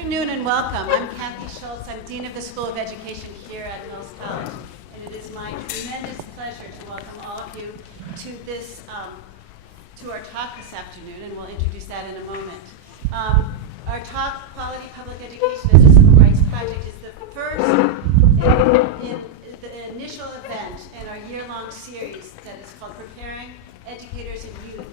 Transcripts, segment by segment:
afternoon and welcome. I'm Kathy Schultz. I'm Dean of the School of Education here at Mills College, and it is my tremendous pleasure to welcome all of you to this, to our talk this afternoon, and we'll introduce that in a moment. Our talk, Quality Public Education as a Civil Rights Project, is the first in the initial event in our year-long series that is called Preparing Educators and Youth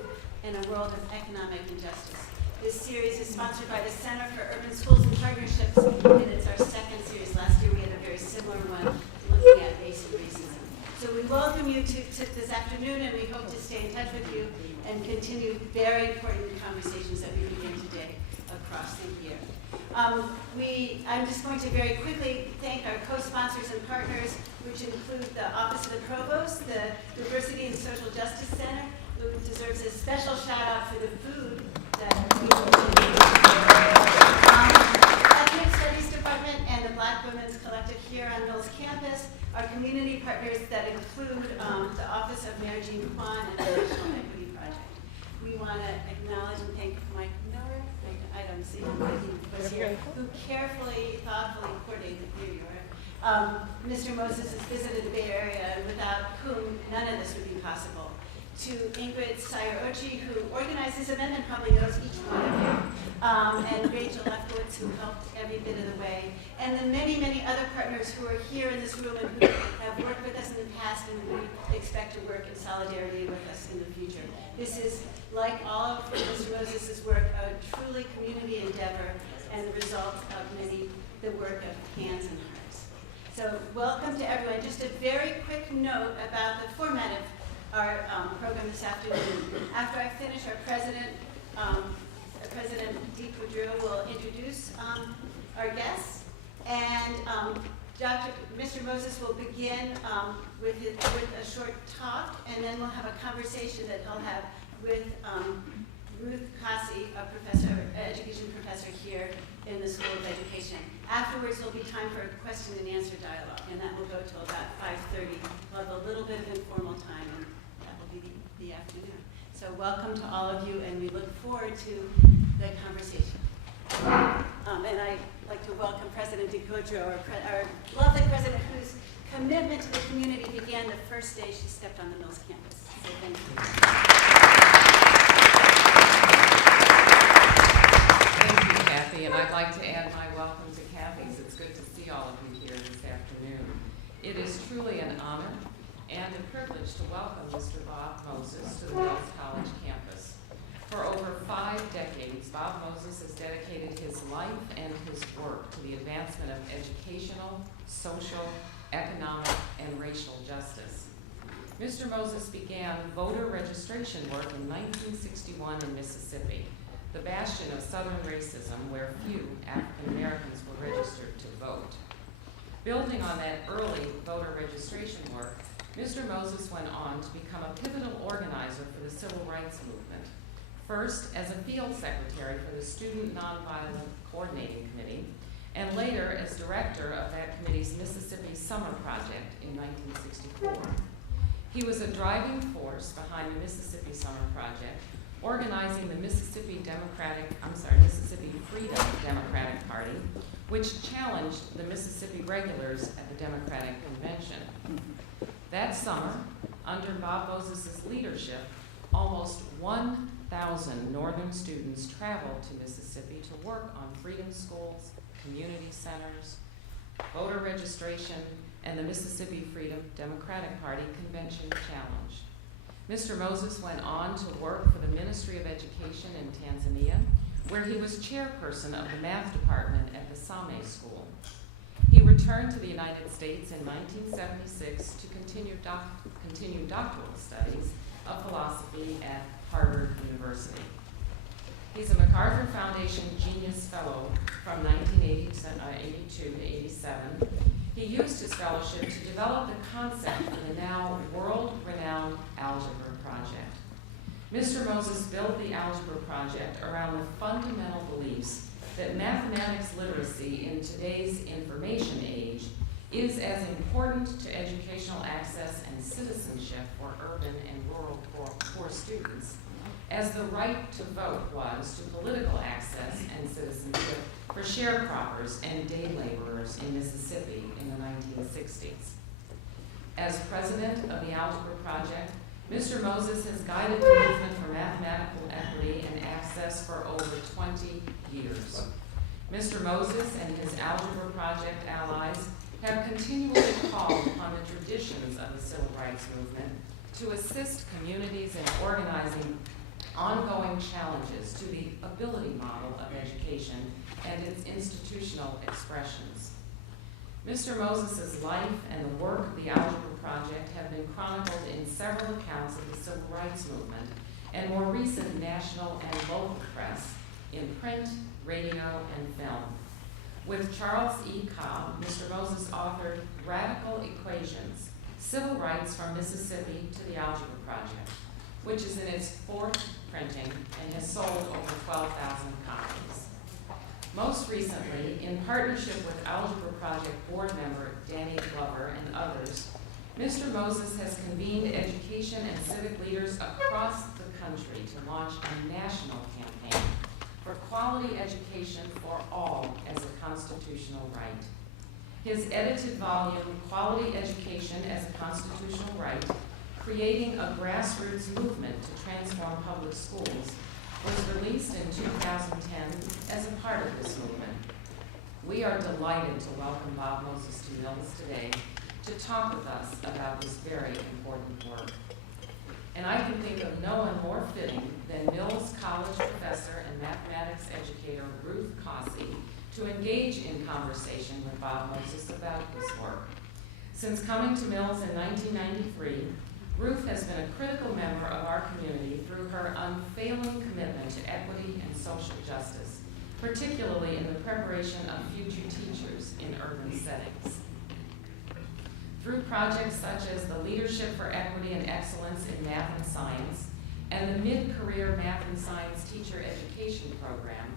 in a World of Economic Injustice. This series is sponsored by the Center for Urban Schools and Partnerships, and it's our second series. Last year we had a very similar one looking at race and racism. So we welcome you to this afternoon, and we hope to stay in touch with you and continue very important conversations that we begin today across the year. I'm just going to very quickly thank our co-sponsors and partners, which include the Office of the Provost, the Diversity and Social Justice Center, who deserves a special shout out for the food that we Ethnic Studies Department and the Black Women's Collective here on Mills campus, our community partners that include the Office of Mayor Jean Kwan and the National Equity Project. We want to acknowledge and thank Mike Miller, I don't see him, but he was here, who carefully, thoughtfully coordinated New York. Mr. Moses has visited the Bay Area, without whom none of this would be possible. To Ingrid Sayer-Ochi, who organized this event and probably knows each one of you, and Rachel Lefkowitz, who helped every bit of the way, and the many, many other partners who are here in this room and who have worked with us in the past and we expect to work in solidarity with us in the future. This is, like all of Mr. Moses' work, a truly community endeavor and the result of the work of hands and hearts. So welcome to everyone. Just a very quick note about the format of our program this afternoon. After I finish, our President Dee Quadrille will introduce our guests, and Mr. Moses will begin with a short talk, and then we'll have a conversation that he'll have with Ruth Cossey, a education professor here in the School of Education. Afterwards, there'll be time for a question and answer dialogue, and that will go till about 5:30. We'll have a little bit of informal time, and that will be the afternoon. So welcome to all of you, and we look forward to the conversation. And I'd like to welcome President Dee Quadrille, our lovely president, whose commitment to the community began the first day she stepped on the Mills campus. So thank you. Thank you, Kathy, and I'd like to add my welcome to Kathy's. It's good to see all of you here this afternoon. It is truly an honor and a privilege to welcome Mr. Bob Moses to the Mills College campus. For over 5 decades, Bob Moses has dedicated his life and his work to the advancement of educational, social, economic, and racial justice. Mr. Moses began voter registration work in 1961 in Mississippi, the bastion of Southern racism where few African Americans were registered to vote. Building on that early voter registration work, Mr. Moses went on to become a pivotal organizer for the Civil Rights Movement, first as a field secretary for the Student Nonviolent Coordinating Committee, and later as director of that committee's Mississippi Summer Project in 1964. He was a driving force behind the Mississippi Summer Project, organizing the Mississippi Freedom Democratic Party, which challenged the Mississippi regulars at the Democratic Convention. That summer, under Bob Moses' leadership, almost 1,000 Northern students traveled to Mississippi to work on freedom schools, community centers, voter registration, and the Mississippi Freedom Democratic Party Convention Challenge. Mr. Moses went on to work for the Ministry of Education in Tanzania, where he was chairperson of the math department at the Same School. He returned to the United States in 1976 to continue doctoral studies of philosophy at Harvard University. He's a MacArthur Foundation Genius Fellow from 1982 to 87. He used his fellowship to develop the concept for the now world-renowned Algebra project. Mr. Moses built the Algebra project around the fundamental beliefs that mathematics literacy in today's information age is as important to educational access and citizenship for urban and rural poor students as the right to vote was to political access and citizenship for sharecroppers and day laborers in Mississippi in the 1960s. As president of the Algebra Project, Mr. Moses has guided the movement for mathematical equity and access for over 20 years. Mr. Moses and his Algebra Project allies have continually called upon the traditions of the civil rights movement to assist communities in organizing ongoing challenges to the ability model of education and its institutional expressions. Mr. Moses' life and the work of the Algebra Project have been chronicled in several accounts of the civil rights movement and more recent national and local press in print, radio, and film. With Charles E. Cobb, Mr. Moses authored Radical Equations, Civil Rights from Mississippi to the Algebra Project, which is in its fourth printing and has sold over 12,000 copies. Most recently, in partnership with Algebra Project board member Danny Glover and others, Mr. Moses has convened education and civic leaders across the country to launch a national campaign for quality education for all as a constitutional right. His edited volume, Quality Education as a Constitutional Right, Creating a Grassroots Movement to Transform Public Schools, was released in 2010 as a part of this movement. We are delighted to welcome Bob Moses to Mills today to talk with us about this very important work. And I can think of no one more fitting than Mills College professor and mathematics educator Ruth Cossey to engage in conversation with Bob Moses about his work. Since coming to Mills in 1993, Ruth has been a critical member of our community through her unfailing commitment to equity and social justice, particularly in the preparation of future teachers in urban settings. Through projects such as the Leadership for Equity and Excellence in Math and Science and the Mid-Career Math and Science Teacher Education Program,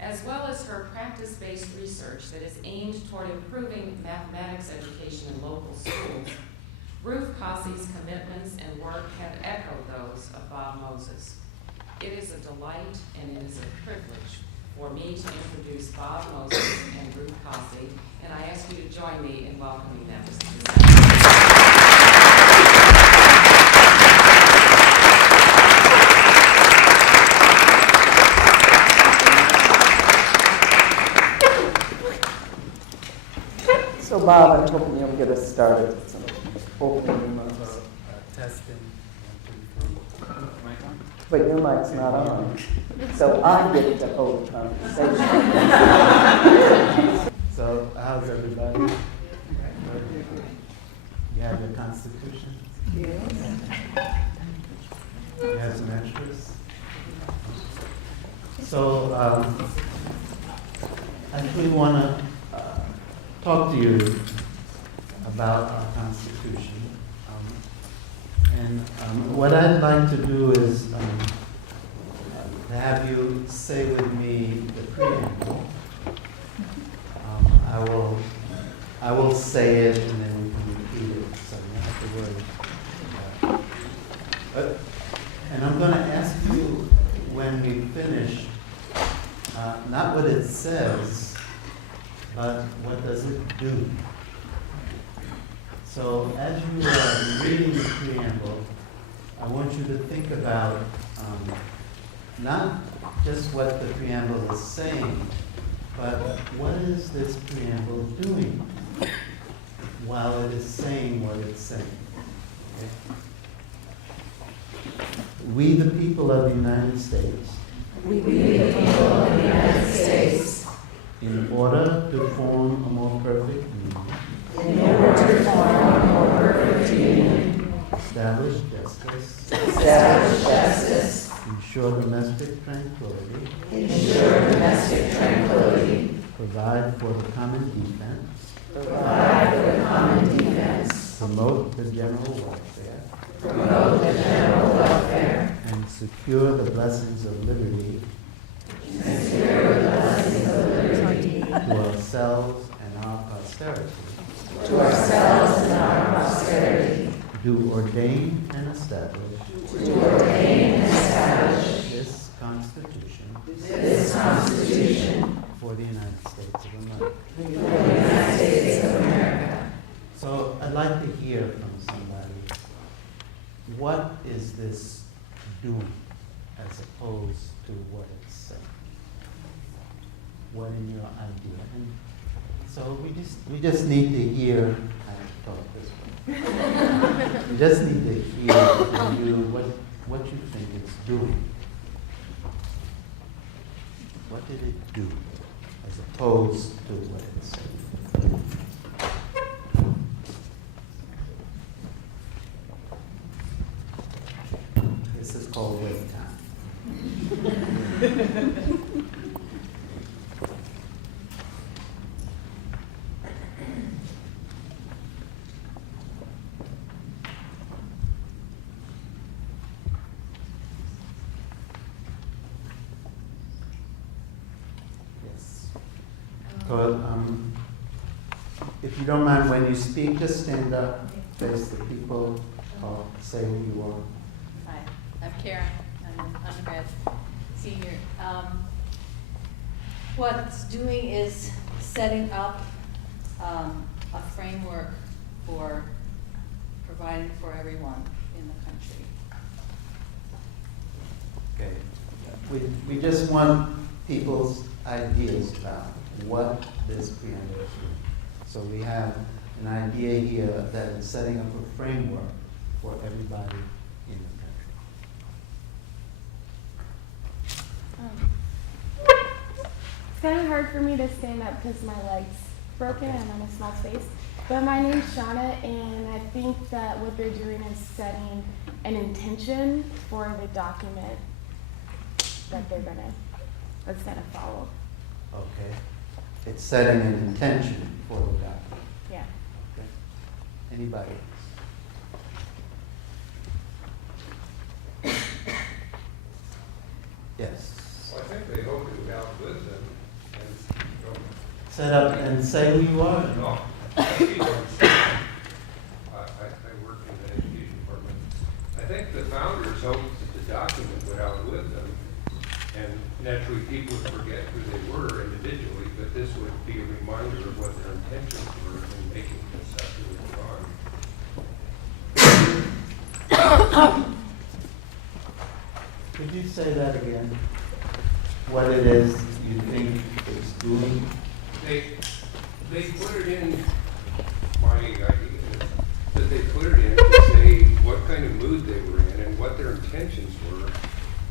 as well as her practice-based research that is aimed toward improving mathematics education in local schools, Ruth Cossey's commitments and work have echoed those of Bob Moses. It is a delight and it is a privilege for me to introduce Bob Moses and Ruth Cossey, and I ask you to join me in welcoming them to this session. So Bob, I'm hoping you'll get us started with some opening remarks. Testing. But your mic's not on, so I get to hold the conversation. So how's everybody? You have your Constitution? Yes. You have some extras? So I actually want to talk to you about our Constitution. What I'd like to do is have you say with me the preamble. I will say it and then we can repeat it, so you have to worry. And I'm going to ask you when we finish, not what it says, but what does it do? So as you are reading the preamble, I want you to think about not just what the preamble is saying, but what is this preamble doing while it is saying what it's saying. Okay? We, the people of the United States, We the people of the United States, in order to form a more perfect union, in order to form a more perfect union, establish justice, establish justice, ensure domestic tranquility, ensure domestic tranquility, provide for the common defense, provide for the common defense, promote the general welfare, promote the general welfare, and secure the blessings of liberty secure the blessings of liberty to ourselves and our posterity, to ourselves and our posterity, do ordain and establish to ordain and establish this Constitution for the United States of America. for the United States of America. So I'd like to hear from somebody, what is this doing as opposed to what it's saying? What in your idea? And so we just need to hear, I talk this way. We just need to hear from you what you think it's doing. What did it do as opposed to what it said? This is called wait time. Yes. So, if you don't mind, when you speak, just stand up, face the people, talk, say who you are. Hi, I'm Karen. I'm an undergrad senior. What it's doing is setting up a framework for providing for everyone in the country. Okay. We just want people's ideas about what this preamble is. So we have an idea here that is setting up a framework for everybody in the country. It's kind of hard for me to stand up because my leg's broken and I'm in a small space. But my name's Shauna, and I think that what they're doing is setting an intention for the document that that's gonna follow. Okay. It's setting an intention for the document. Yeah. Okay. Anybody else? Yes. Well, I think they hope it would outlive them and don't. Set up and say who you are. No, I work in the education department. I think the founders hoped that the document would outlive them, and naturally people would forget who they were individually, but this would be a reminder of what their intentions were in making this after they're gone. Could you say that again? What it is you think it's doing? They put it in, my idea is that they put it in to say what kind of mood they were in and what their intentions were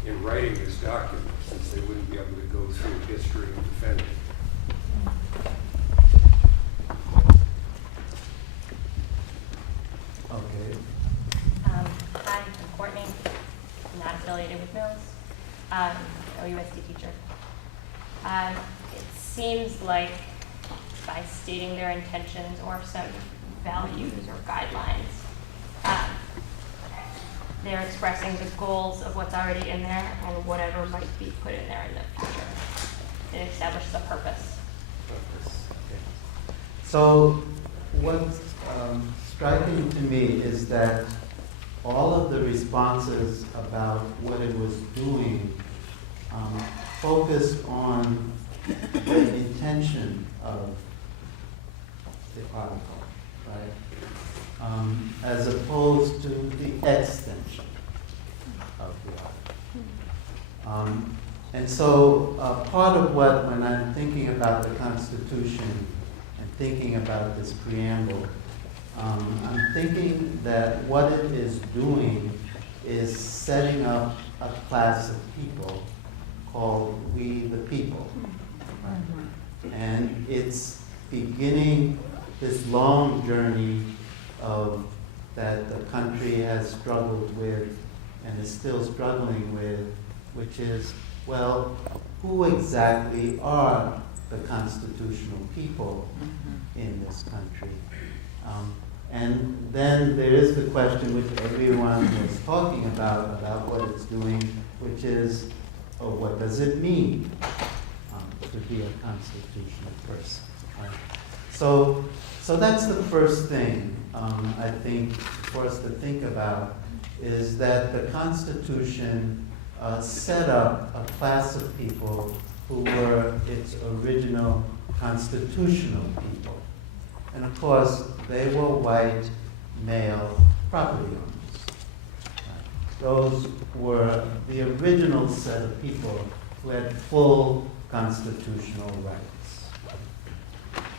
in writing this document, since they wouldn't be able to go through history and defend it. Okay. Hi, I'm Courtney. I'm not affiliated with Mills. I'm a USD teacher. It seems like by stating their intentions or some values or guidelines, they're expressing the goals of what's already in there and whatever might be put in there in the future. It establishes a purpose. Okay. So what's striking to me is that all of the responses about what it was doing focused on the intention of the article, right? As opposed to the extension of the article. And so part of what, when I'm thinking about the Constitution and thinking about this preamble, I'm thinking that what it is doing is setting up a class of people called we the people. Right? And it's beginning this long journey of that the country has struggled with and is still struggling with, which is, well, who exactly are the constitutional people in this country? And then there is the question which everyone is talking about what it's doing, which is, what does it mean to be a constitutional person? Right? So that's the first thing I think for us to think about, is that the Constitution set up a class of people who were its original constitutional people. And of course, they were white, male property owners. Those were the original set of people who had full constitutional rights.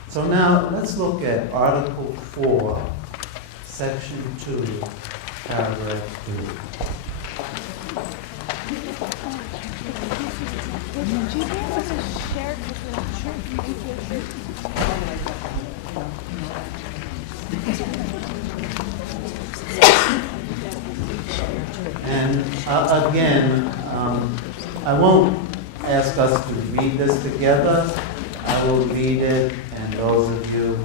So now let's look at Article 4, Section 2, Paragraph 2. Would you be able to share? And again, I won't ask us to read this together. I will read it, and those of you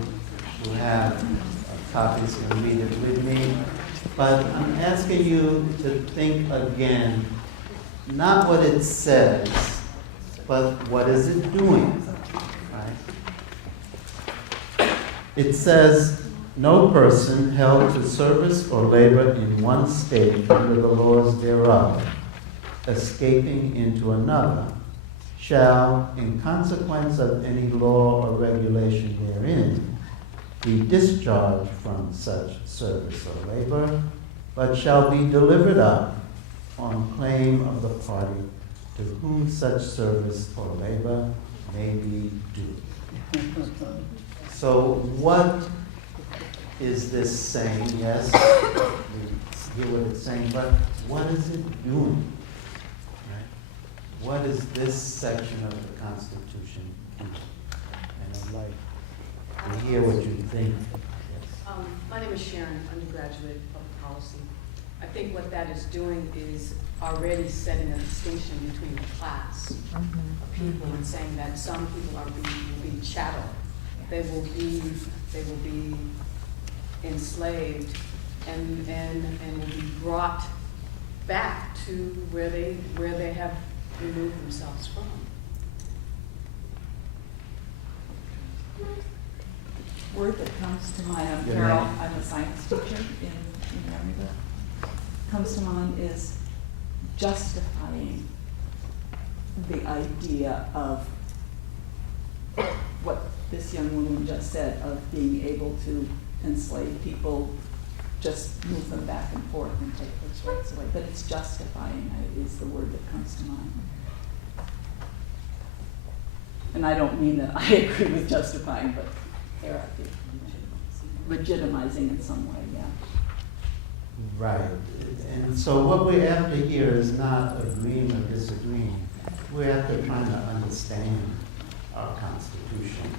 who have copies can read it with me. But I'm asking you to think again, not what it says, but what is it doing, right? It says, no person held to service or labor in one state under the laws thereof, escaping into another, shall, in consequence of any law or regulation therein, be discharged from such service or labor, but shall be delivered up on claim of the party to whom such service or labor may be due. So what is this saying? Yes, we hear what it's saying, but what is it doing? Right? What is this section of the Constitution doing? And I'd like to hear what you think. Yes. My name is Sharon, undergraduate of policy. I think what that is doing is already setting a distinction between a class of people and saying that some people will be chattel. They will be enslaved and will be brought back to where they have removed themselves from. Word that comes to mind, I'm Your Carol, name? I'm a science teacher in Algebra. Comes to mind is justifying the idea of what this young woman just said, of being able to enslave people, just move them back and forth and take those rights away. But it's justifying is the word that comes to mind. And I don't mean that I agree with justifying, but legitimizing in some way, yeah. Right. And so what we're after here is not agreeing or disagreeing. We're after trying to understand our Constitution.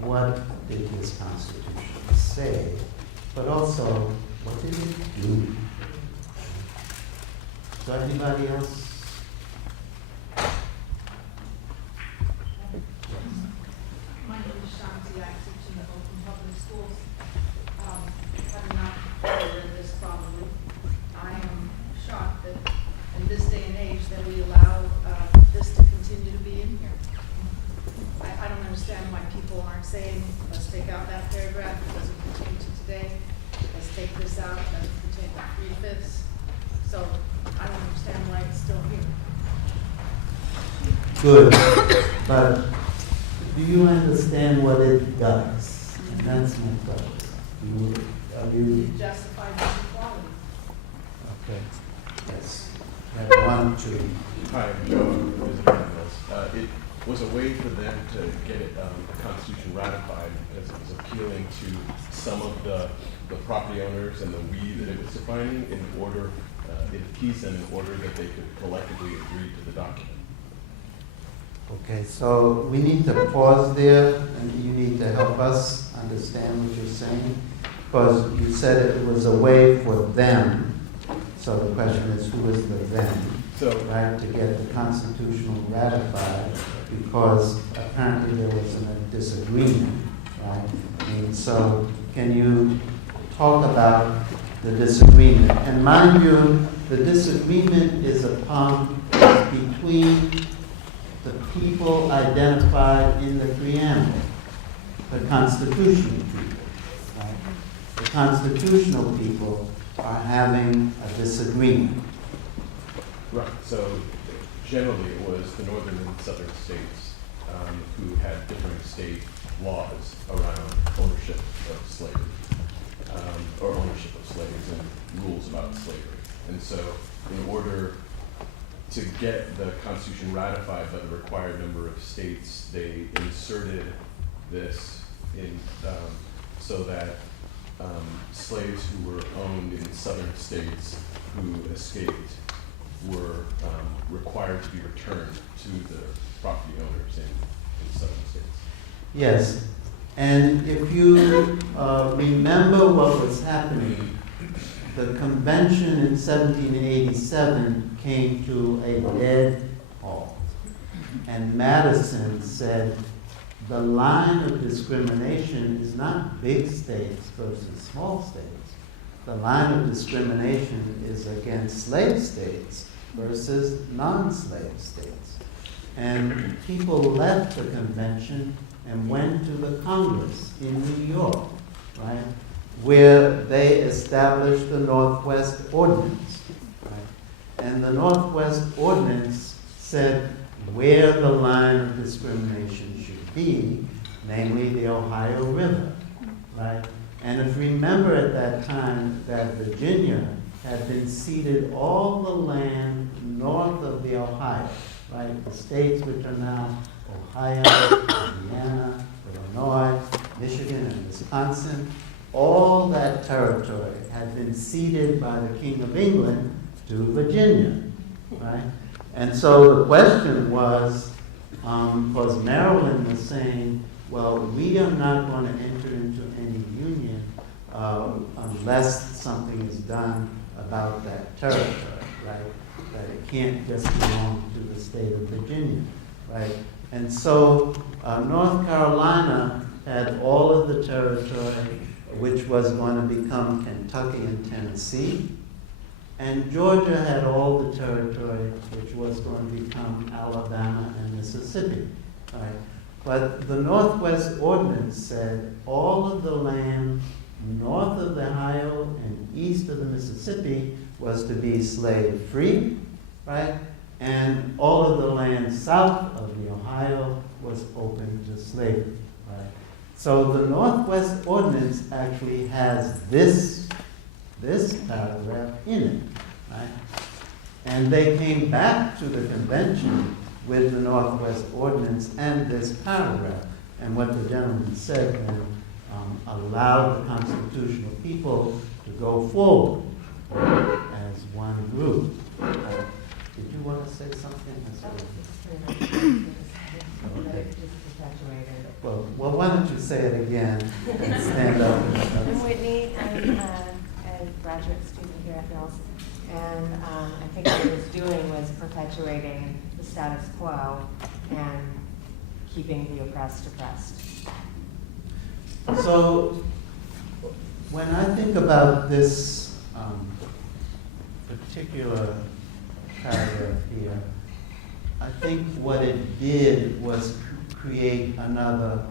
What did this Constitution say? But also, what did it do? So anybody else? My name is Sharon. I teach in the Oakland Public Schools. Having not read this probably, I am shocked that in this day and age that we allow this to continue to be in here. I don't understand why people aren't saying, let's take out that paragraph, it doesn't pertain to today. Let's take this out, it doesn't pertain to 3/5. So I don't understand why it's still here. Good. But do you understand what it does? And that's my question. Are you? It justifies inequality. Okay. Yes. Have one, two. Hi, I'm Joe, visitor from Mills. It was a way for them to get the Constitution ratified because it was appealing to some of the property owners and the we that it was defining in order, it appeased them in order that they could collectively agree to the document. Okay, so we need to pause there, and you need to help us understand what you're saying, because you said it was a way for them. So the question is, who is the them? So, Right, to get the Constitutional ratified, because apparently there was a disagreement, right? And so, can you talk about the disagreement? And mind you, the disagreement is between the people identified in the preamble, the constitutional people. Right? The constitutional people are having a disagreement. generally it was the northern and southern states who had different state laws around ownership of slavery, or ownership of slaves and rules about slavery. And so in order to get the Constitution ratified by the required number of states, they inserted this in so that slaves who were owned in southern states who escaped were required to be returned to the property owners in southern states. Yes, and if you remember what was happening, the convention in 1787 came to a dead halt. And Madison said, the line of discrimination is not big states versus small states. The line of discrimination is against slave states versus non-slave states. And people left the convention and went to the Congress in New York, right, where they established the Northwest Ordinance, right? And the Northwest Ordinance said where the line of discrimination should be, namely the Ohio River, right? And if you remember at that time that Virginia had been ceded all the land north of the Ohio, right? The states which are now Ohio, Indiana, Illinois, Michigan, and Wisconsin, all that territory had been ceded by the King of England to Virginia, right? And so the question was, because Maryland was saying, well, we are not going to enter into any union unless something is done about that territory, right? That it can't just belong to the state of Virginia, right? And so North Carolina had all of the territory which was going to become Kentucky and Tennessee, and Georgia had all the territory which was going to become Alabama and Mississippi, right? But the Northwest Ordinance said all of the land north of the Ohio and east of the Mississippi was to be slave-free, right? And all of the land south of the Ohio was open to slavery, right? So the Northwest Ordinance actually has this paragraph in it, right? And they came back to the convention with the Northwest Ordinance and this paragraph. And what the gentleman said then allowed the constitutional people to go forward as one group. Did you want to say something? Okay. Well, why don't you say it again and stand up? I'm Whitney. I'm a graduate student here at Mills. And I think what it was doing was perpetuating the status quo and keeping the oppressed oppressed. So when I think about this particular paragraph here, I think what it did was create another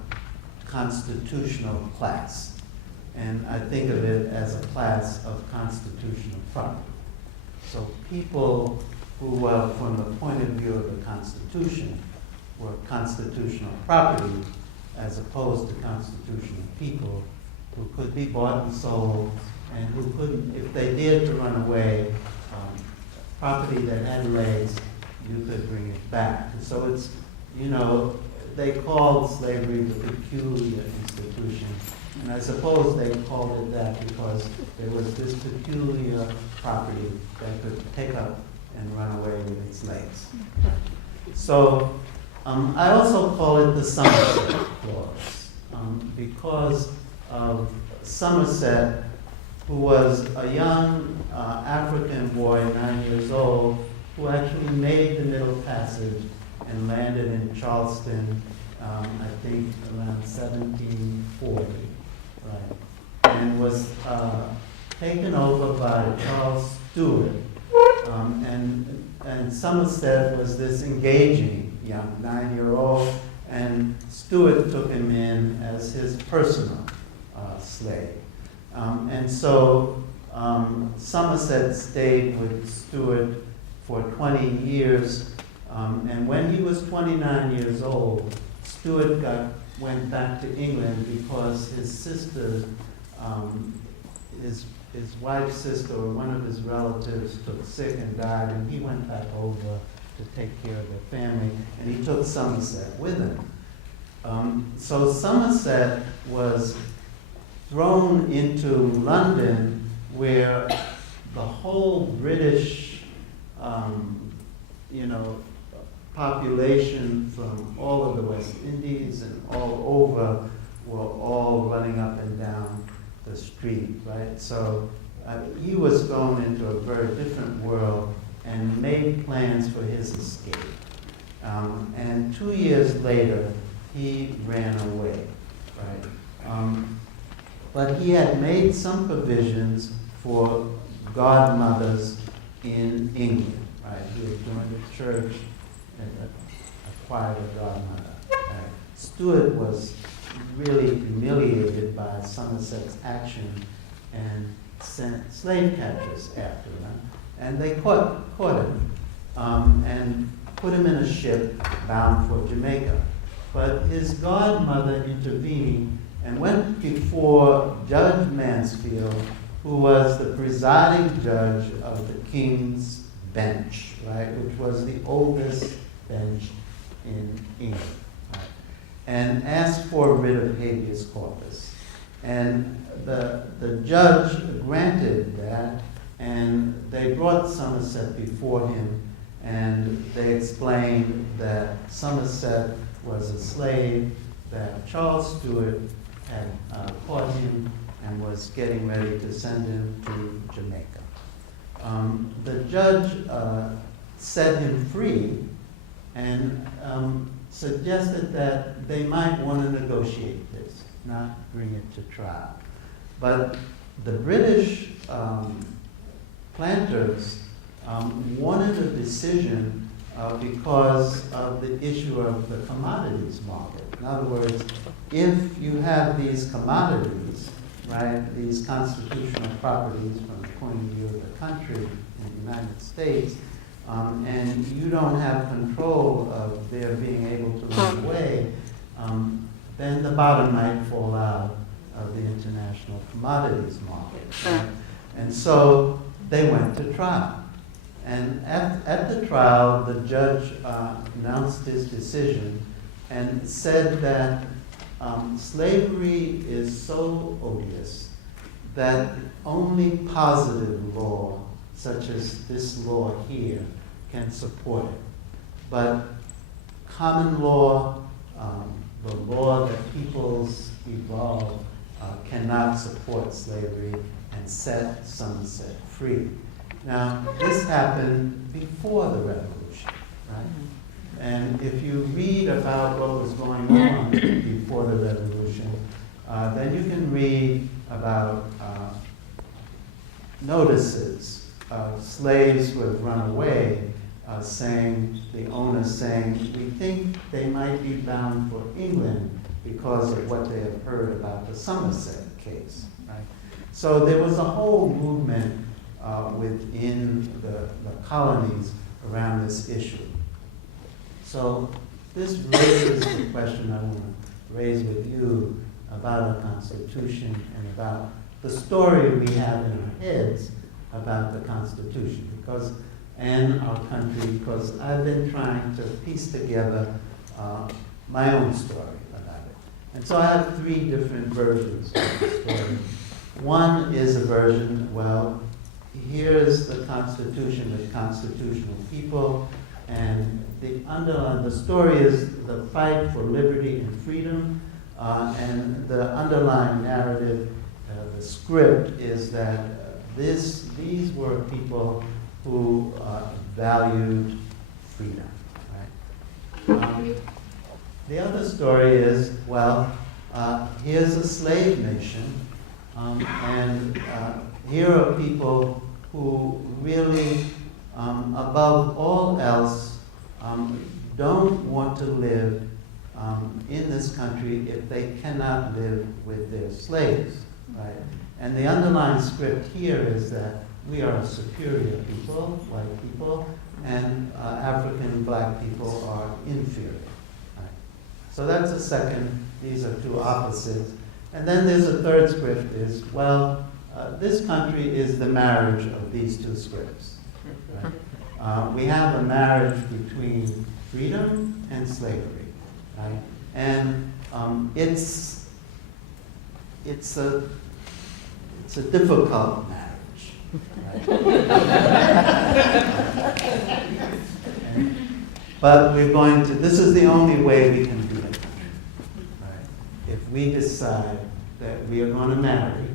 constitutional class. And I think of it as a class of constitutional property. So people who, from the point of view of the Constitution, were constitutional property as opposed to constitutional people who could be bought and sold and who couldn't, if they dared to run away, property that had legs, you could bring it back. So it's, you know, they called slavery the peculiar institution. And I suppose they called it that because there was this peculiar property that could pick up and run away with its legs. So I also call it the Somerset Clause because of Somerset, who was a young African boy, 9 years old, who actually made the Middle Passage and landed in Charleston, I think around 1740, right? And was taken over by Charles Stewart. And Somerset was this engaging young 9-year-old, and Stewart took him in as his personal slave. And so Somerset stayed with Stewart for 20 years And when he was 29 years old, Stuart went back to England because his sister, his wife's sister, or one of his relatives, took sick and died, and he went back over to take care of their family, and he took Somerset with him. So Somerset was thrown into London, where the whole British, population from all of the West Indies and all over were all running up and down the street, right? So he was thrown into a very different world and made plans for his escape. And 2 years later, he ran away, right? But he had made some provisions for godmothers in England, right? He had joined a church and acquired a godmother. Stuart was really humiliated by Somerset's action and sent slave catchers after him. And they caught him and put him in a ship bound for Jamaica. But his godmother intervened and went before Judge Mansfield, who was the presiding judge of the King's Bench, right, which was the oldest bench in England, right, and asked for a writ of habeas corpus. And the judge granted that, and they brought Somerset before him, and they explained that Somerset was a slave, that Charles Stuart had caught him and was getting ready to send him to Jamaica. The judge set him free and suggested that they might want to negotiate this, not bring it to trial. But the British planters wanted a decision because of the issue of the commodities market. In other words, if you have these commodities, right, these constitutional properties from the point of view of the country in the United States, and you don't have control of their being able to run away, then the bottom might fall out of the international commodities market. Right? And so they went to trial. And at the trial, the judge announced his decision and said that slavery is so odious that only positive law, such as this law here, can support it. But common law, the law that peoples evolve, cannot support slavery, and set Somerset free. Now, this happened before the Revolution, right? And if you read about what was going on before the Revolution, then you can read about notices of slaves who have run away, the owners saying, we think they might be bound for England because of what they have heard about the Somerset case, right? So there was a whole movement within the colonies around this issue. So this raises the question I want to raise with you about our Constitution and about the story we have in our heads about the Constitution, and our country, because I've been trying to piece together my own story about it. And so I have three different versions of the story. One is a version, well, here's the Constitution with constitutional people, and the story is the fight for liberty and freedom, and the underlying narrative, the script, is that these were people who valued freedom, right? The other story is, well, here's a slave nation, and here are people who really, above all else, don't want to live in this country if they cannot live with their slaves, right? And the underlying script here is that we are a superior people, white people, and African black people So that's a second, these are two opposites. And then there's a third script is, well, this country is the marriage of these two scripts. Right? We have a marriage between freedom and slavery. Right? And it's a difficult marriage. Right? But we're going to, this is the only way we can do it. Right? If we decide that we are going to marry,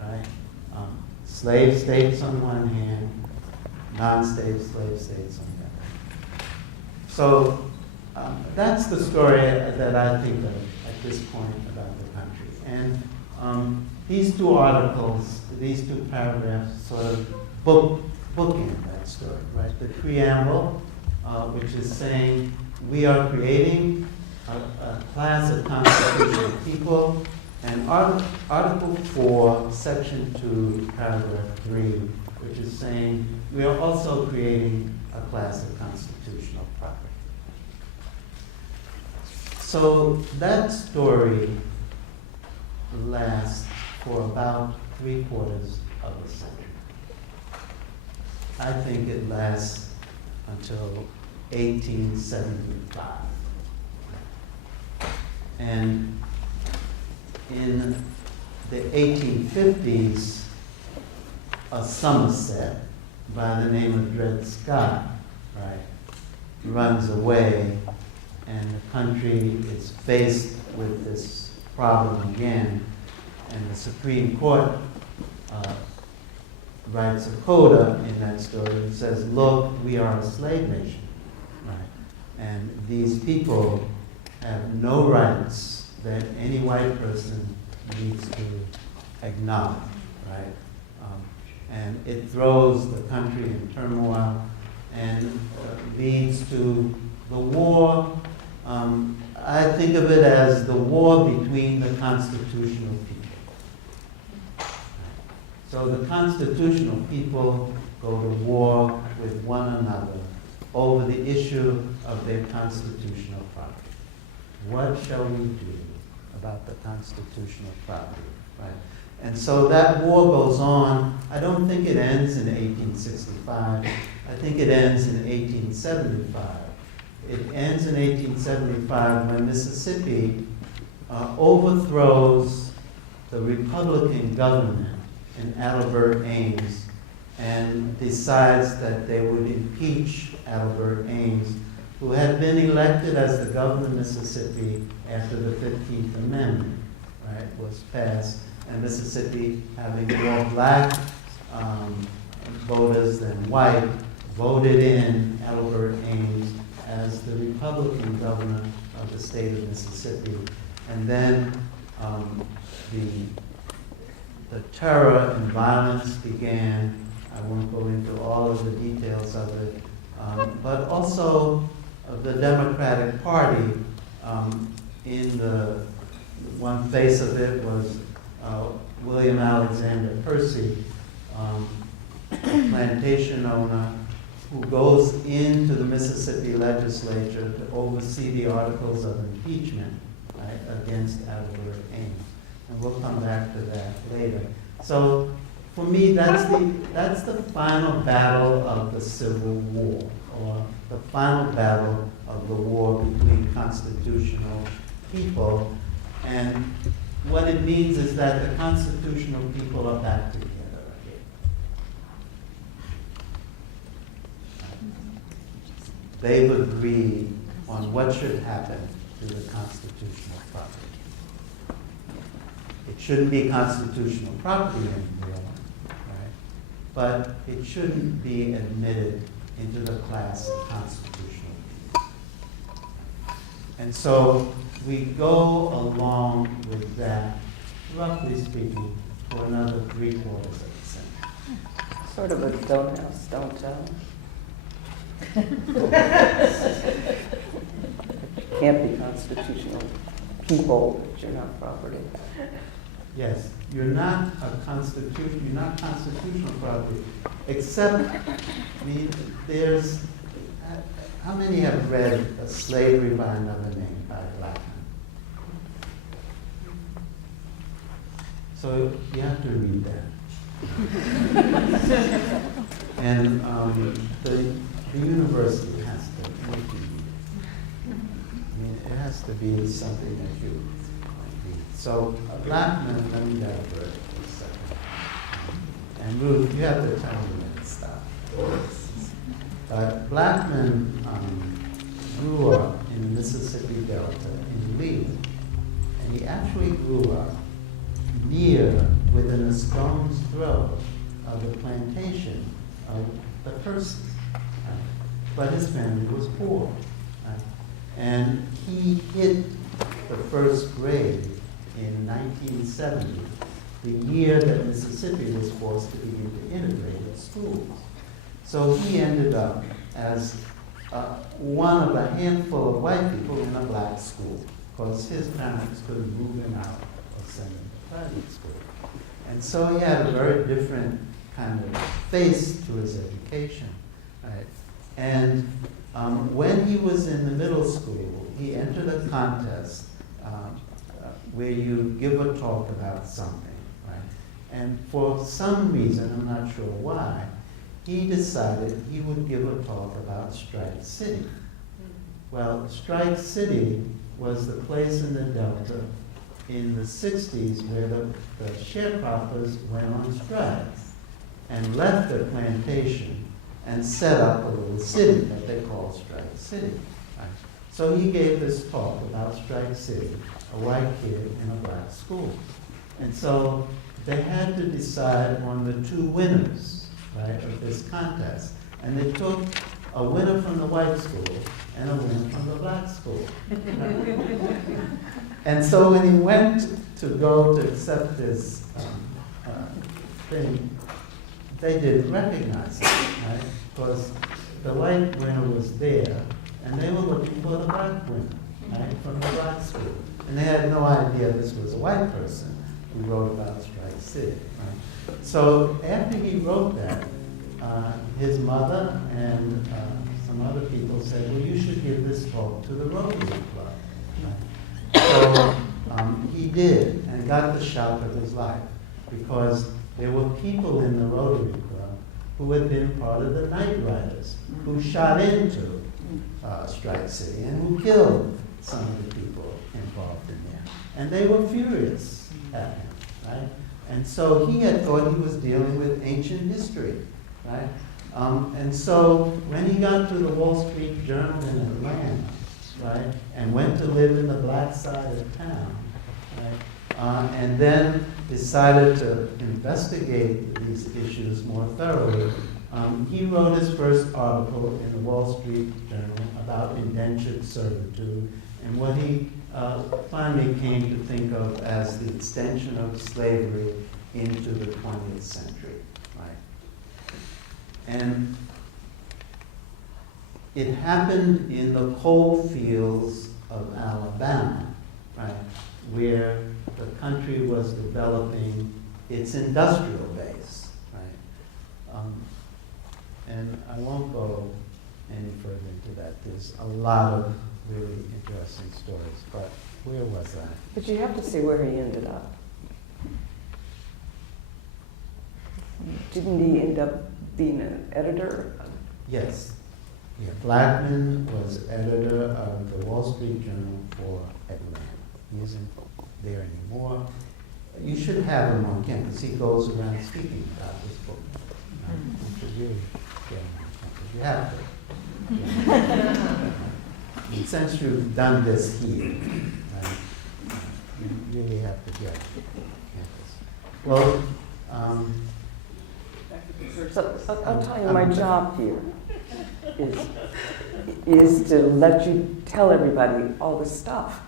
right, slave states on one hand, non-slave states on the other. So that's the story that I think of at this point about the country. And these two articles, these two paragraphs sort of bookend that story, right? The preamble, which is saying we are creating a class of constitutional people, and Article 4, Section 2, Paragraph 3, which is saying we are also creating a class of constitutional property. So that story lasts for about 3/4 of a century. I think it lasts until 1875. And in the 1850s, a Somerset by the name of Dred Scott, right, runs away, and the country is faced with this problem again, and the Supreme Court writes a coda in that story that says, look, we are a slave nation, right? And these people have no rights that any white person needs to acknowledge, right? And it throws the country in turmoil and leads to the war. I think of it as the war between the constitutional people. So the constitutional people go to war with one another over the issue of their constitutional property. What shall we do about the constitutional property, right? And so that war goes on. I don't think it ends in 1865. I think it ends in 1875. It ends in 1875 when Mississippi overthrows the Republican government in Adelbert Ames and decides that they would impeach Adelbert Ames, who had been elected as the governor of Mississippi after the 15th Amendment, right, was passed, and Mississippi, having more black voters than white, voted in Adelbert Ames as the Republican governor of the state of Mississippi. And then the terror and violence began. I won't go into all of the details of it, but also the Democratic Party, in the one face of it was William Alexander Percy, a plantation owner who goes into the Mississippi legislature to oversee the articles of impeachment, right, against Adelbert Ames. And we'll come back to that later. So for me, that's the final battle of the Civil War, or the final battle of the war between constitutional people. And what it means is that the constitutional people are back together again. They've agreed on what should happen to the constitutional property. It shouldn't be constitutional property anymore, right? But it shouldn't be admitted into the class of constitutional people. And so we go along with that, roughly speaking, for another 3/4 of a century. Sort of a don't ask, don't tell. Can't be constitutional people, but you're not property. Yes, you're not constitutional property, except, I mean, there's, how many have read Slavery by Another Name by Blackman? So you have to read that. And the university has to make you read it. I mean, it has to be something that you read. So a black man, let me divert for a second. And Ruth, you have to tell me when to stop. Blackman grew up in the Mississippi Delta in Lee, and he actually grew up within a stone's throw of the plantation of the Persons. But his family was poor. And he hit the first grade in 1970, the year that Mississippi was forced to begin to integrate its schools. So he ended up as one of a handful of white people in a black school, because his parents couldn't move him out or send him to private school. And so he had a very different kind of face to his education. Right? And when he was in the middle school, he entered a contest where you give a talk about something. Right? And for some reason, I'm not sure why, he decided he would give a talk about Strike City. Well, Strike City was the place in the Delta in the 60s where the sharecroppers went on strike and left their plantation and set up a little city that they called Strike City. Right? So he gave this talk about Strike City, a white kid in a black school. And so they had to decide on the two winners, right, of this contest. And they took a winner from the white school and a winner from the black school. And so when he went to go to accept this thing, they didn't recognize him, right? Because the white winner was there, and they were looking for the black winner, right, from the black school. And they had no idea this was a white person who wrote about Strike City, right? So after he wrote that, his mother and some other people said, well, you should give this talk to the Rotary Club. Right? So he did, and got the shock of his life, because there were people in the Rotary Club who had been part of the Night Riders, who shot into Strike City and who killed some of the people involved in there. And they were furious at him, right? And so he had thought he was dealing with ancient history, right? And so when he got to the Wall Street Journal in Atlanta, right, and went to live in the black side of town, right, and then decided to investigate these issues more thoroughly, he wrote his first article in the Wall Street Journal about indentured servitude and what he finally came to think of as the extension of slavery into the 20th century. And it happened in the coal fields of Alabama, right, where the country was developing its industrial base, right? And I won't go any further into that. There's a lot of really interesting stories, but where was I? But you have to see where he ended up. Didn't he end up being an editor? Yes. Yeah. Blackman was editor of the Wall Street Journal for Atlanta. He isn't there anymore. You should have him on campus. He goes around speaking about this book. You should really get him on campus. You have to. And since you've done this here, you really have to get campus. Well, So I'll tell you, my job here is to let you tell everybody all this stuff.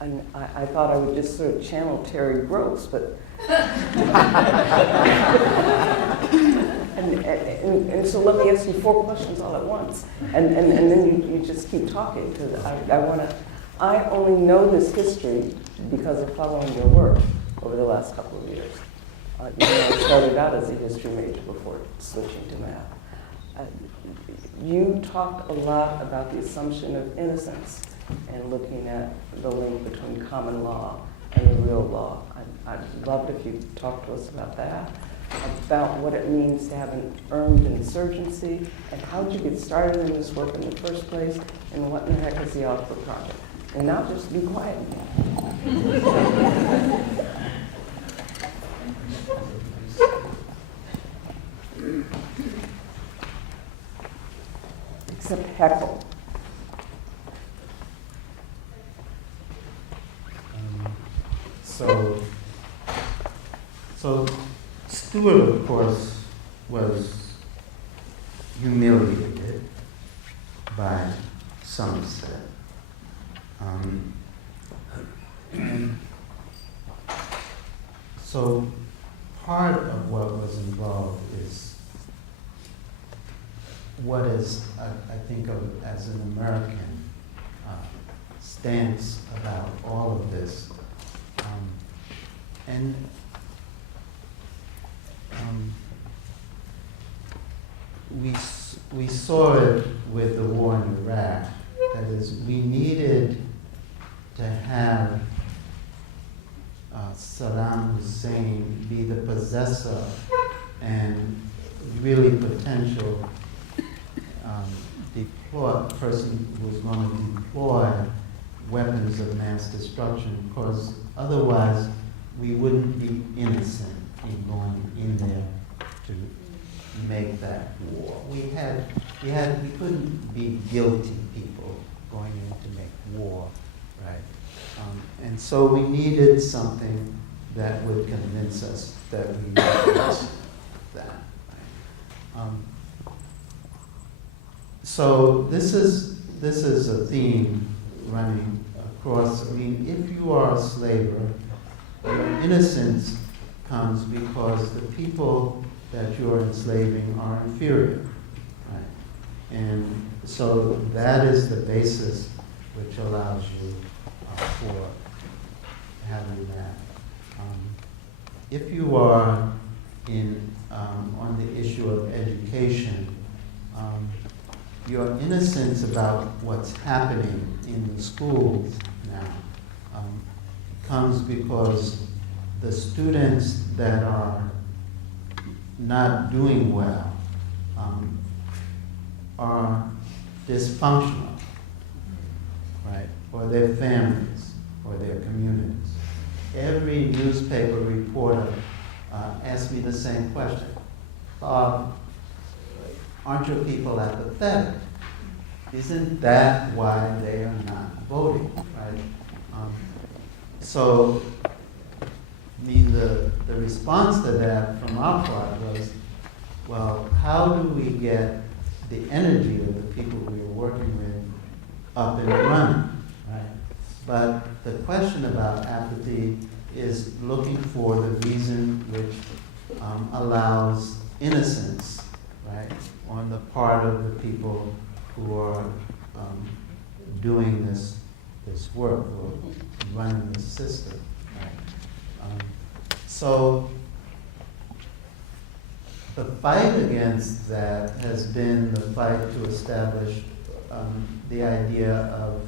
And I thought I would just sort of channel Terry Gross, but and so let me ask you 4 questions all at once, and then you just keep talking, because I only know this history because of following your work over the last couple of years. I started out as a history major before switching to math. You talked a lot about the assumption of innocence and looking at the link between common law and the real law. I'd love it if you talk to us about that, about what it means to have an earned insurgency, and how did you get started in this work in the first place, and what in the heck is the Algebra Project? And now just be quiet. Except heckle. So Stewart, of course, was humiliated by Somerset. And so part of what was involved is what is, I think of as an American stance about all of this. And we saw it with the war in Iraq. That is, we needed to have Saddam Hussein be the possessor and really potential person who was going to deploy weapons of mass destruction, because otherwise we wouldn't be innocent in going in there to make that war. We couldn't be guilty people going in to make war, right? And so we needed something that would convince us that we needed that. Right? So this is a theme running across. I mean, if you are a slaver, your innocence comes because the people that you're enslaving are inferior, right? And so that is the basis which allows you for having that. If you are on the issue of education, your innocence about what's happening in the schools now comes because the students that are not doing well are dysfunctional, right? Or their families, or their communities. Every newspaper reporter asked me the same question. Aren't your people apathetic? Isn't that why they are not voting, right? So, I mean, the response to that from our part was, well, how do we get the energy of the people we were working with up and running, right? But the question about apathy is looking for the reason which allows innocence, right, on the part of the people who are doing this work or running the system. Right? So the fight against that has been the fight to establish the idea of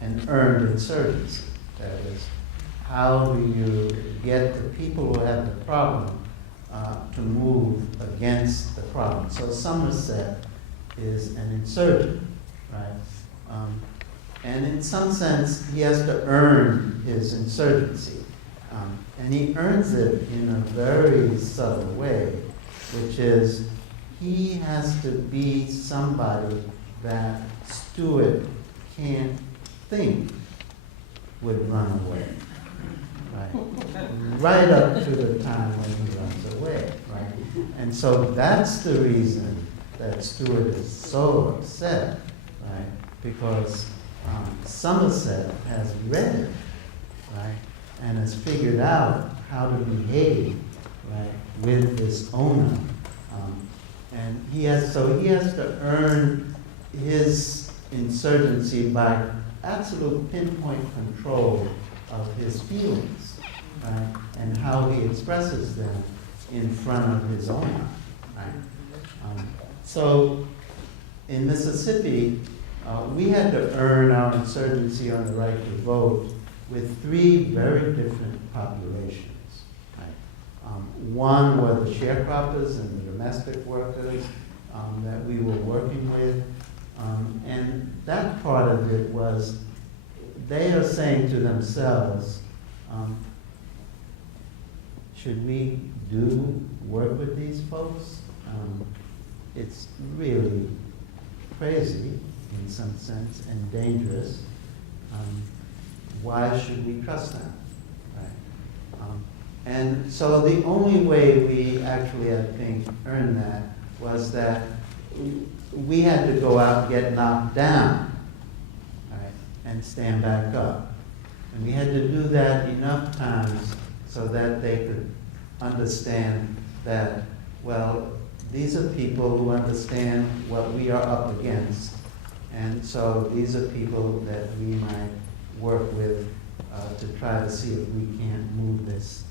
an earned insurgency. That is, how do you get the people who have the problem to move against the problem? So Somerset is an insurgent, right? And in some sense, he has to earn his insurgency. And he earns it in a very subtle way, which is he has to be somebody that Stewart can't think would run away. Right up to the time when he runs away, right? And so that's the reason that Stewart is so upset, right? Because Somerset has read it, right? And has figured out how to behave, right, with this owner. And he has to earn his insurgency by absolute pinpoint control of his feelings, right, and how he expresses them in front of his owner, right? So in Mississippi, we had to earn our insurgency on the right to vote with three very different populations. Right? One were the sharecroppers and the domestic workers that we were working with. And that part of it was, they are saying to themselves, should we do work with these folks? It's really crazy in some sense and dangerous. Why should we trust them? Right? And so the only way we actually, I think, earned that was that we had to go out and get knocked down, right, and stand back up. And we had to do that enough times so that they could understand that, well, these are people who understand what we are up against. And so these are people that we might work with to try to see if we can't move this,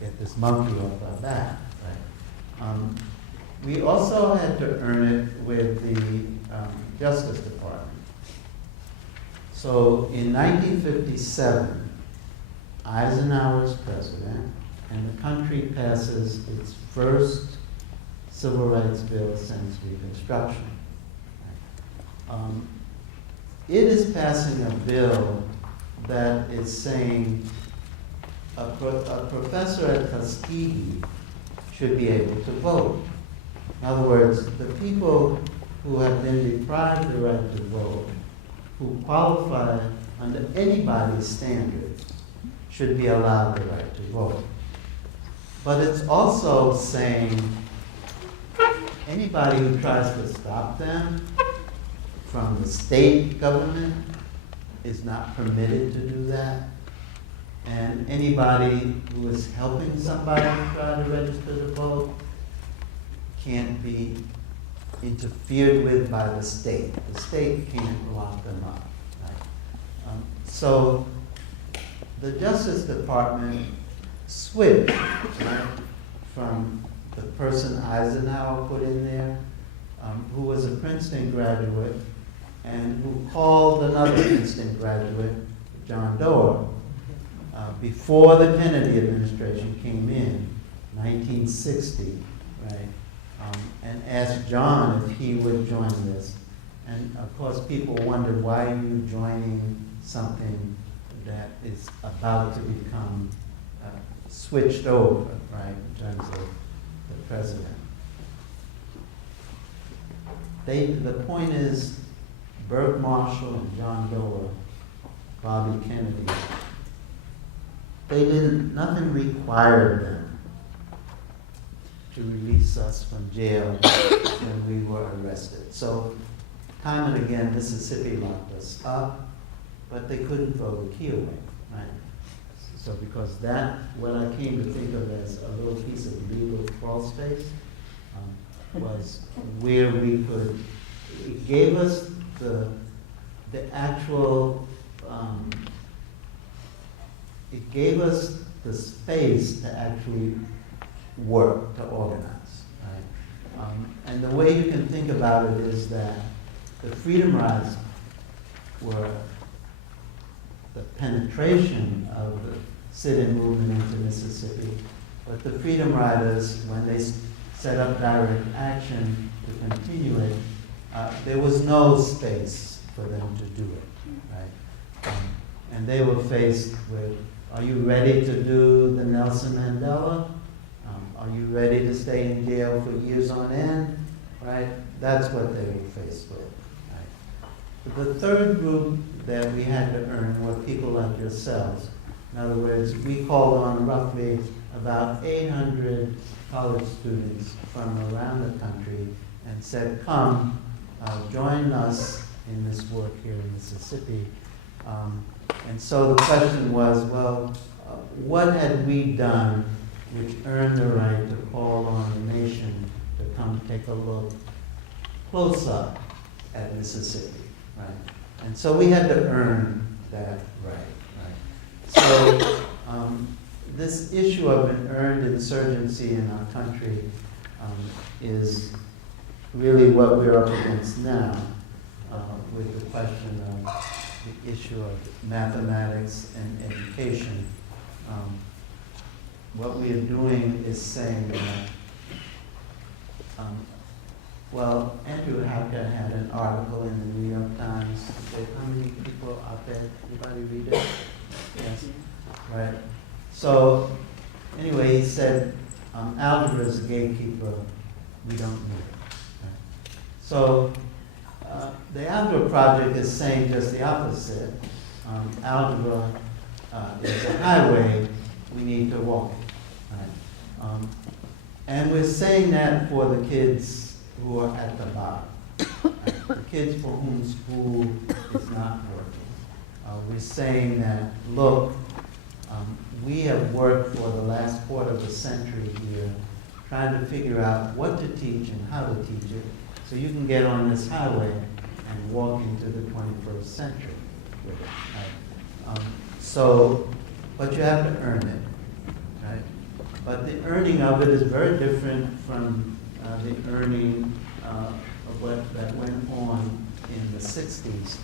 get this monkey off our back. Right? We also had to earn it with the Justice Department. So in 1957, Eisenhower is president, and the country passes its first civil rights bill since Reconstruction. It is passing a bill that is saying a professor at Tuskegee should be able to vote. In other words, the people who have been deprived the right to vote, who qualify under anybody's standards, should be allowed the right to vote. But it's also saying anybody who tries to stop them from the state government is not permitted to do that. And anybody who is helping somebody try to register to vote can't be interfered with by the state. The state can't lock them up. Right? So the Justice Department switched, right, from the person Eisenhower put in there, who was a Princeton graduate, and who called another Princeton graduate, John Doerr, before the Kennedy administration came in, 1960, right, and asked John if he would join this. And of course, people wondered, why are you joining something that is about to become switched over, right, in terms of the president? The point is, Burke Marshall and John Doerr, Bobby Kennedy, nothing required them to release us from jail when we were arrested. So time and again, Mississippi locked us up, but they couldn't throw the key away, right? So because that, what I came to think of as a little piece of legal crawl space, was where we could, it gave us the actual, it gave us the space to actually work, to organize, right? And the way you can think about it is that the Freedom Rides were the penetration of the sit-in movement into Mississippi, but the Freedom Riders, when they set up direct action to continue it, there was no space for them to do it, right? And they were faced with, are you ready to do the Nelson Mandela? Are you ready to stay in jail for years on end, right? That's what they were faced with, right? But the third group that we had to earn were people like yourselves. In other words, we called on roughly about 800 college students from around the country and said, come, join us in this work here in Mississippi. And so the question was, well, what had we done which earned the right to call on the nation to come take a look close up at Mississippi, right? And so we had to earn that right? So this issue of an earned insurgency in our country is really what we're up against now with the question of the issue of mathematics and education. What we are doing is saying that, well, Andrew Hacker had an article in the New York Times. How many people out there? Anybody read it? Yes. Right. So, anyway, he said, algebra is a gatekeeper. We don't need it. Right? So, the Algebra project is saying just the opposite. Algebra is a highway. We need to walk it. Right? And we're saying that for the kids who are at the bottom, right? The kids for whom school is not working. We're saying that, look, we have worked for the last quarter of a century here trying to figure out what to teach and how to teach it so you can get on this highway and walk into the 21st century with it. Right? But you have to earn it. Right? But the earning of it is very different from the earning of that went on in the 60s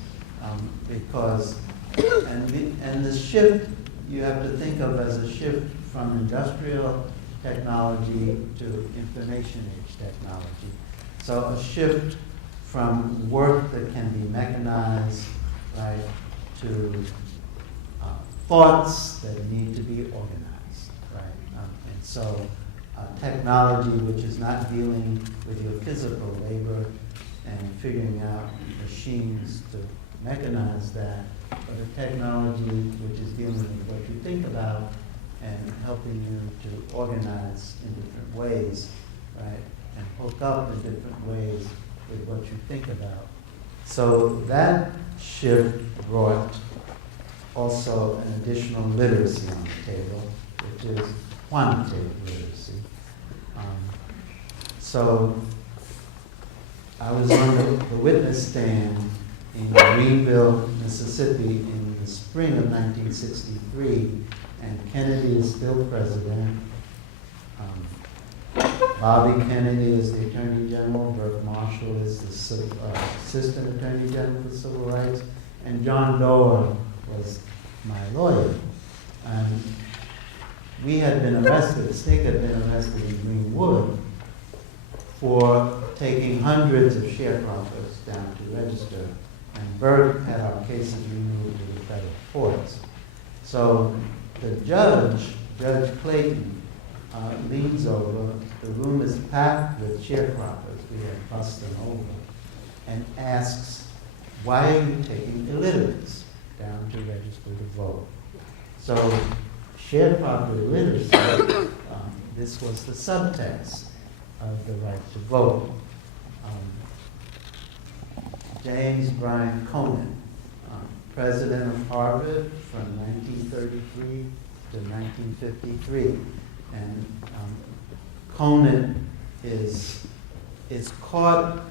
because, and the shift you have to think of as a shift from industrial technology to information age technology. So a shift from work that can be mechanized, right, to thoughts that need to be organized, right? And so technology which is not dealing with your physical labor and figuring out machines to mechanize that, but a technology which is dealing with what you think about and helping you to organize in different ways, right? And hook up in different ways with what you think about. So that shift brought also an additional literacy on the table, which is quantitative literacy. So I was on the witness stand in Greenville, Mississippi in the spring of 1963, and Kennedy is still president. Bobby Kennedy is the Attorney General, Burke Marshall is the Assistant Attorney General for Civil Rights, and John Doerr was my lawyer. And we had been arrested, Stig had been arrested in Greenwood for taking hundreds of sharecroppers down to register. And Burke had our cases removed to the federal courts. So the judge, Judge Clayton, leans over. The room is packed with sharecroppers. We have bussed them over. And asks, why are you taking illiterates down to register to vote? So sharecropper illiteracy, this was the subtext of the right to vote. James Bryan Conant, president of Harvard from 1933 to 1953. And Conant is caught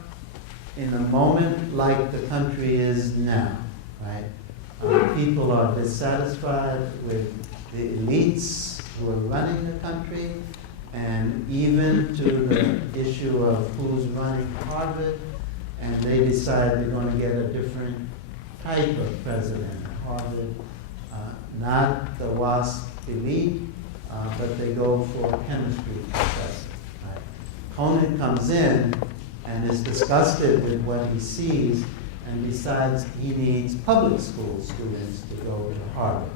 in a moment like the country is now, right? People are dissatisfied with the elites who are running the country, and even to the issue of who's running Harvard, and they decide they're going to get a different type of president at Harvard, not the WASP elite, but they go for a chemistry professor. Right? Conant comes in and is disgusted with what he sees and decides he needs public school students to go to Harvard.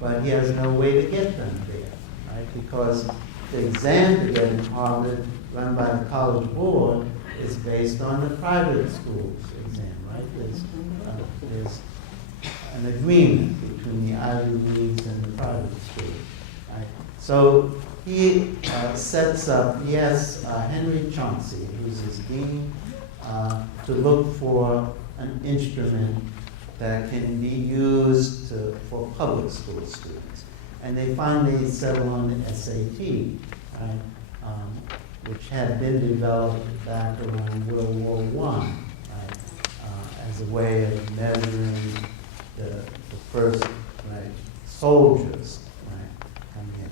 But he has no way to get them there, right? Because the exam to get in Harvard, run by the College Board, is based on the private schools exam, right? There's an agreement between the Ivy Leagues and the private schools. Right? So he sets up, he has Henry Chauncey, who's his dean, to look for an instrument that can be used for public school students. And they finally settle on the SAT, right? Which had been developed back around World War I, right? As a way of measuring the first, right, soldiers, right, coming in.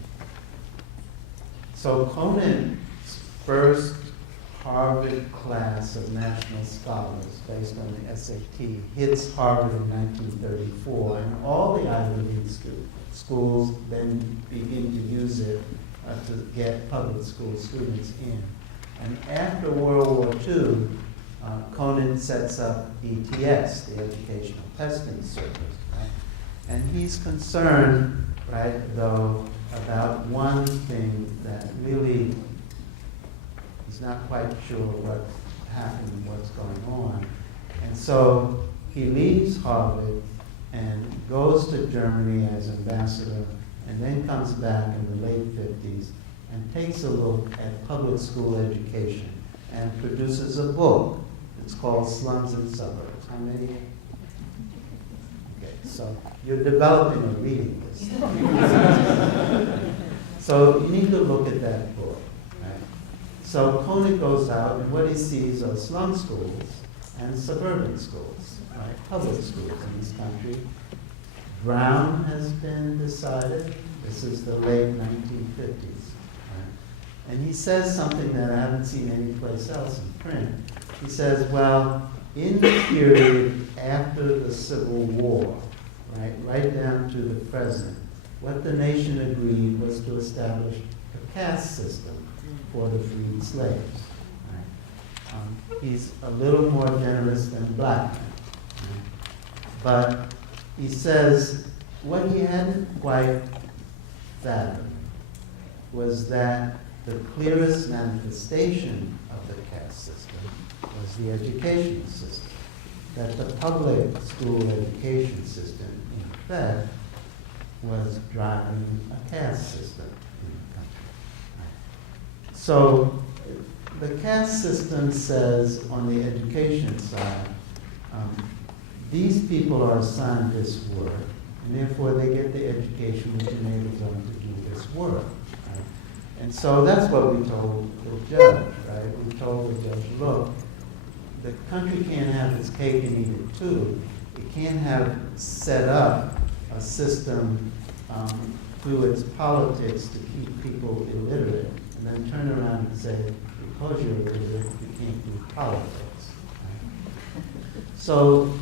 So Conant's first Harvard Harvard class of national scholars based on the SAT hits Harvard in 1934, and all the Ivy League schools then begin to use it to get public school students in. And after World War II, Conant sets up ETS, the Educational Testing Service, right? And he's concerned, right, though, about one thing that really he's not quite sure what happened and what's going on. And so he leaves Harvard and goes to Germany as ambassador, and then comes back in the late 50s and takes a look at public school education and produces a book. It's called Slums and Suburbs. How many? Okay, so you're developing a reading list. So you need to look at that book, right? So Conant goes out, and what he sees are slum schools and suburban schools, right? Public schools in this country. Brown has been decided. This is the late 1950s. Right? And he says something that I haven't seen anyplace else in print. He says, well, in the period after the Civil War, right down to the present, what the nation agreed was to establish a caste system for the freed slaves. Right? He's a little more generous than black men. Right? But he says what he hadn't quite fathomed was that the clearest manifestation of the caste system was the education system. That the public school education system, in effect, was driving a caste system in the country. So the caste system says on the education side, these people are assigned this work, and therefore they get the education which enables them to do this work. Right? And so that's what we told the judge, right? We told the judge, look, the country can't have its cake and eat it too. It can't have set up a system through its politics to keep people illiterate, and then turn around and say, because you're illiterate, you can't do politics. Right? So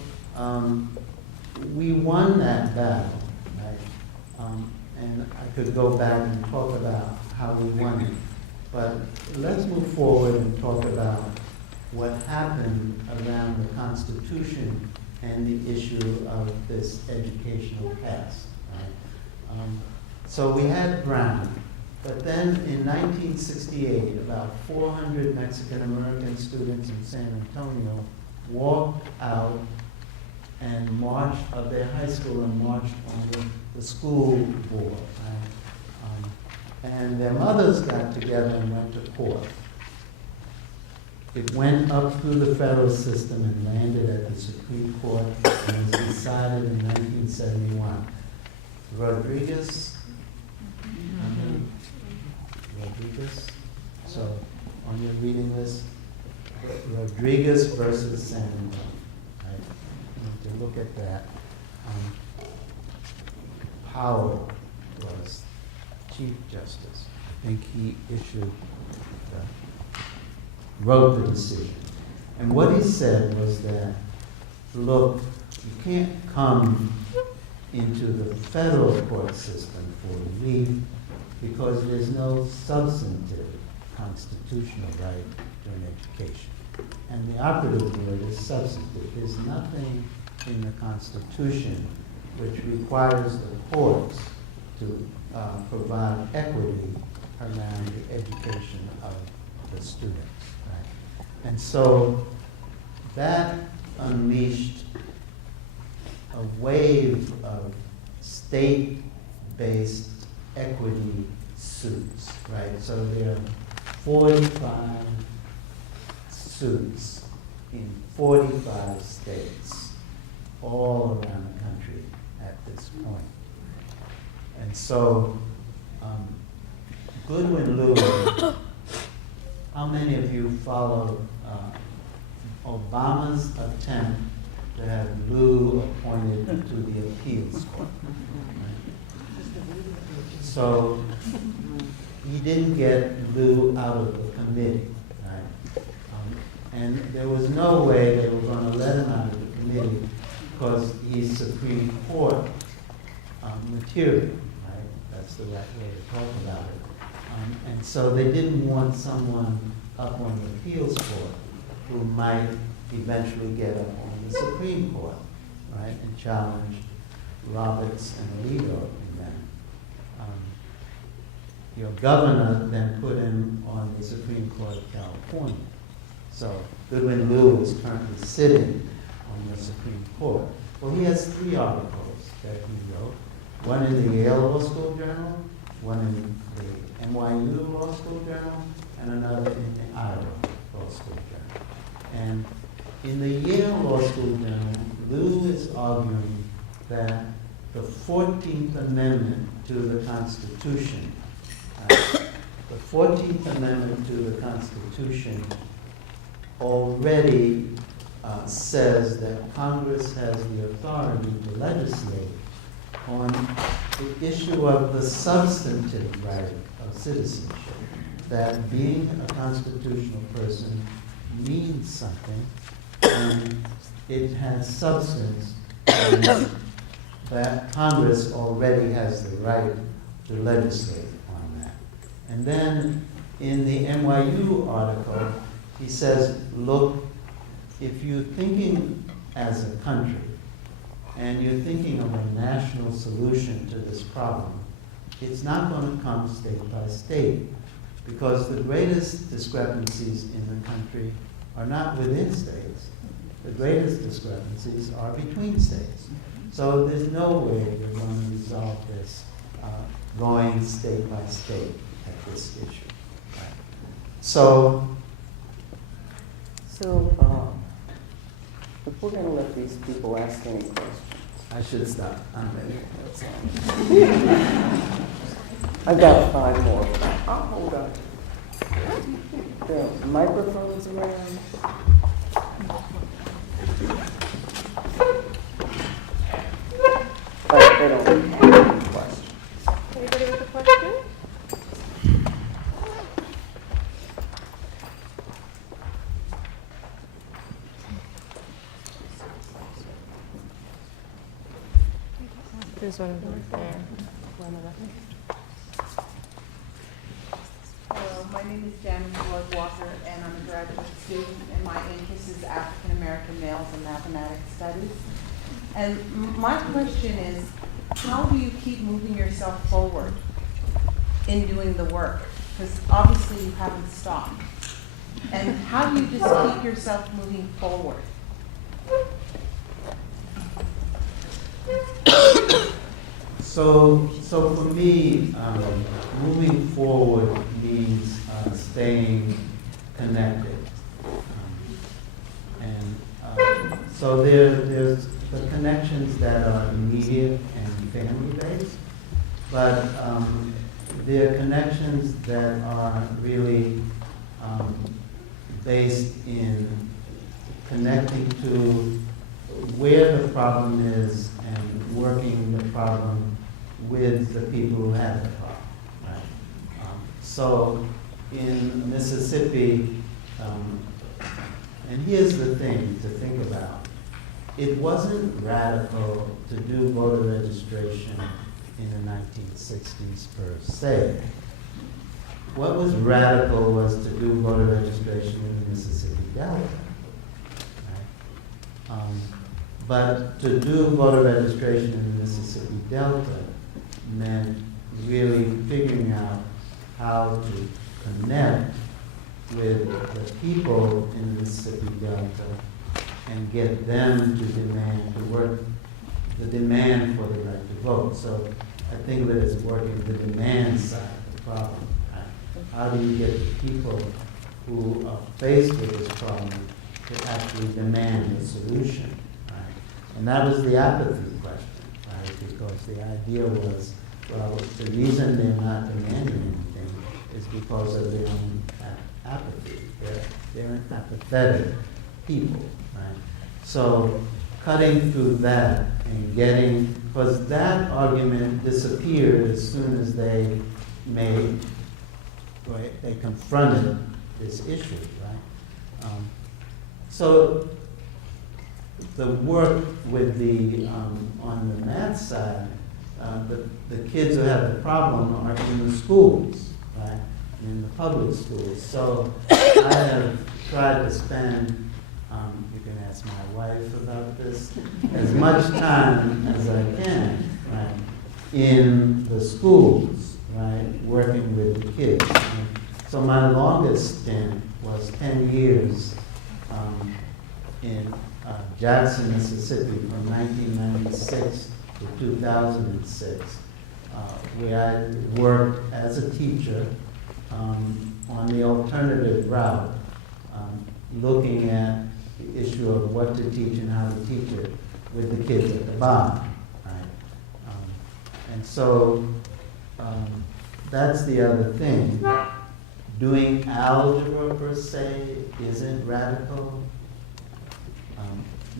we won that battle, right? And I could go back and talk about how we won it. But let's move forward and talk about what happened around the Constitution and the issue of this educational caste. Right? So we had Brown, but then in 1968, about 400 Mexican-American students in San Antonio walked out and marched of their high school and marched on the school board. Right? And their mothers got together and went to court. It went up through the federal system and landed at the Supreme Court and was decided in 1971. Rodriguez? Rodriguez? So, on your reading list, Rodriguez versus San Antonio. Right? You have to look at that. Powell was Chief Justice. I think he wrote the decision. And what he said was that, look, you can't come into the federal court system for relief because there's no substantive constitutional right to an education. And the operative word is substantive. There's nothing in the Constitution which requires the courts to provide equity around the education of the students. Right? And so that unleashed a wave of state-based equity suits, right? So there are 45 suits in 45 states all around the country at this point. And so Goodwin Lewis, how many of you followed Obama's attempt to have Lew appointed to the appeals court? So he didn't get Lew out of the committee. Right? And there was no way they were going to let him out of the committee because he's Supreme Court material, right? That's the right way to talk about it. And so they didn't want someone up on the appeals court who might eventually get up on the Supreme Court, right, and challenge Roberts and Alito in that. Your governor then put him on the Supreme Court of California. So Goodwin Liu is currently sitting on the Supreme Court. Well, he has 3 articles that he wrote. One in the Yale Law School Journal, one in the NYU Law School Journal, and another in the Iowa Law School Journal. And in the Yale Law School Journal, Liu is arguing that the 14th Amendment to the Constitution, the 14th Amendment to the Constitution already says that Congress has the authority to legislate on the issue of the substantive right of citizenship, that being a constitutional person means something, and it has substance, and that Congress already has the right to legislate on that. And then in the NYU article, he says, look, if you're thinking as a country, and you're thinking of a national solution to this problem, it's not going to come state by state, because the greatest discrepancies in the country are not within states. The greatest discrepancies are between states. So there's no way you're going to resolve this going state by state at this issue. Right? So if we're going to let these people ask any questions. I should stop. I'm ready. I've got 5 more. I'll hold on. There are microphones around. But they don't have any questions. Anybody with a question? There's one there. Hello, my name is Jan Walker, and I'm a graduate student, and my interest is African American males in mathematics studies. And my question is, how do you keep moving yourself forward in doing the work? Because obviously you haven't stopped. And how do you just keep yourself moving forward? So for me, moving forward means staying connected. So there's the connections that are immediate and family-based, but there are connections that are really based in connecting to where the problem is and working the problem with the people who have the problem. Right? So in Mississippi, and here's the thing to think about, it wasn't radical to do voter registration in the 1960s per se. What was radical was to do voter registration in the Mississippi Delta. Right? But to do voter registration in the Mississippi Delta meant really figuring out how to connect with the people in the Mississippi Delta and get them to demand, to work the demand for the right to vote. So I think of it as working the demand side of the problem. Right? How do you get the people who are faced with this problem to actually demand a solution? Right? And that was the apathy question, right? Because the idea was, well, the reason they're not demanding anything is because of their own apathy. They're apathetic people, right? So cutting through that and getting, because that argument disappeared as soon as they confronted this issue, right? So the work with the, on the math side, the kids who have the problem are in the schools, right? In the public schools. So I have tried to spend, you can ask my wife about this, as much time as I can, right, in the schools, right, working with the kids. And so my longest stint was 10 years in Jackson, Mississippi, from 1996 to 2006, where I worked as a teacher on the alternative route, looking at the issue of what to teach and how to teach it with the kids at the bottom, right? And so that's the other thing. Doing algebra per se isn't radical.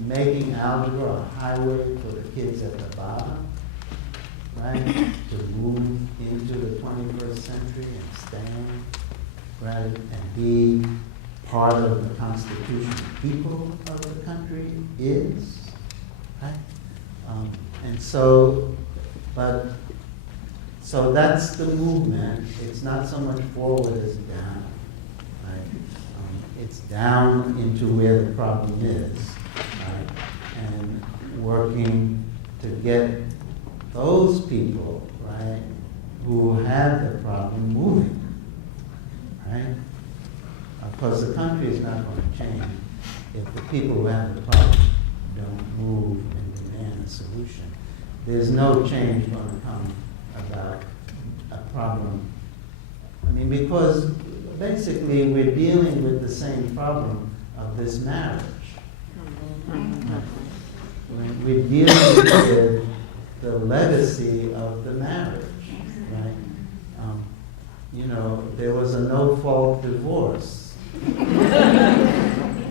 Making algebra a highway for the kids at the bottom, right? To move into the 21st century and stand, right? And be part of the constitutional people of the country is, right? And so, so that's the movement. It's not so much forward as down, right? It's down into where the problem is, right? And working to get those people, right, who have the problem moving, right? Of course, the country is not going to change if the people who have the problem don't move and demand a solution. There's no change going to come about a problem. I mean, because basically we're dealing with the same problem of this marriage. We're dealing with the legacy of the marriage, right? You know, there was a no-fault divorce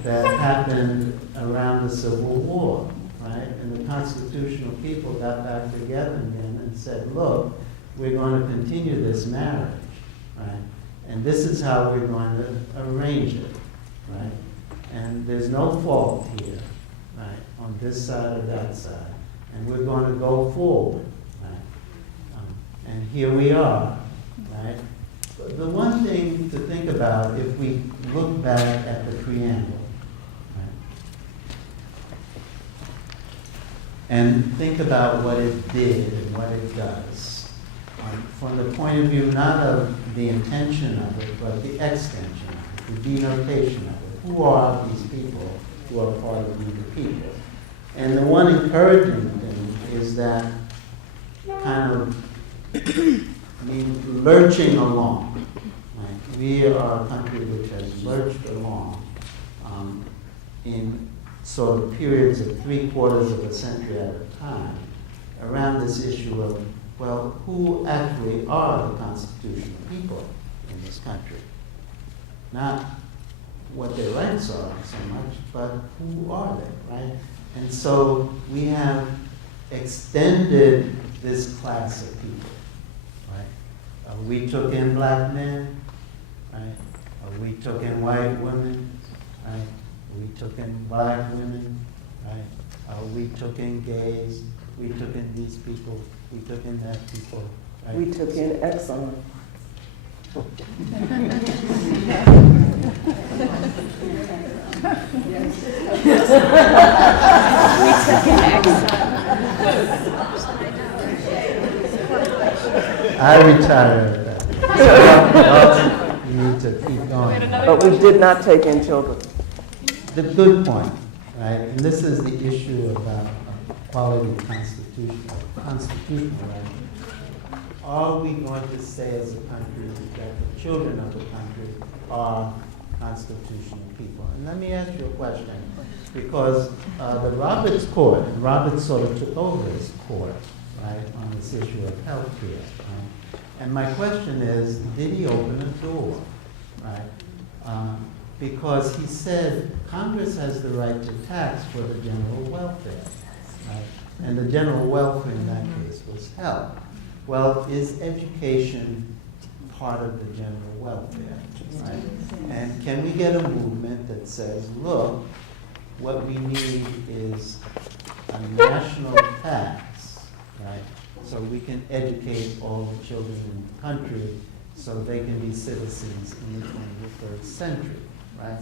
that happened around the Civil War, right? And the constitutional people got back together again and said, look, we're going to continue this marriage, right? And this is how we're going to arrange it, right? And there's no fault here, right, on this side or that side. And we're going to go forward, right? And here we are, right? The one thing to think about, if we look back at the preamble, right, and think about what it did and what it does, from the point of view not of the intention of it, but the extension of it, the denotation of it. Who are these people who are part of the people? And the one encouraging thing is that kind of, lurching along. Right? We are a country which has lurched along in sort of periods of 3/4 of a century at a time around this issue of, well, who actually are the constitutional people in this country? Not what their rights are so much, but who are they, right? And so we have extended this class of people, right? We took in black men, right? We took in white women, right? We took in black women, right? We took in gays, we took in these people, we took in that people, right? We took in Exxon. I retired at that. You need to keep going. But we did not take in children. The good point, right? And this is the issue about quality constitutional right? Are we going to say as a country that the children of the country are constitutional people? And let me ask you a question, because the Roberts Court, and Roberts sort of took over as court, right, on this issue of health care. Right? And my question is, did he open a door, right? Because he said Congress has the right to tax for the general welfare, right? And the general welfare in that case was health. Well, is education part of the general welfare, right? And can we get a movement that says, look, what we need is a national tax, right? So we can educate all the children in the country so they can be citizens in the 21st century, right?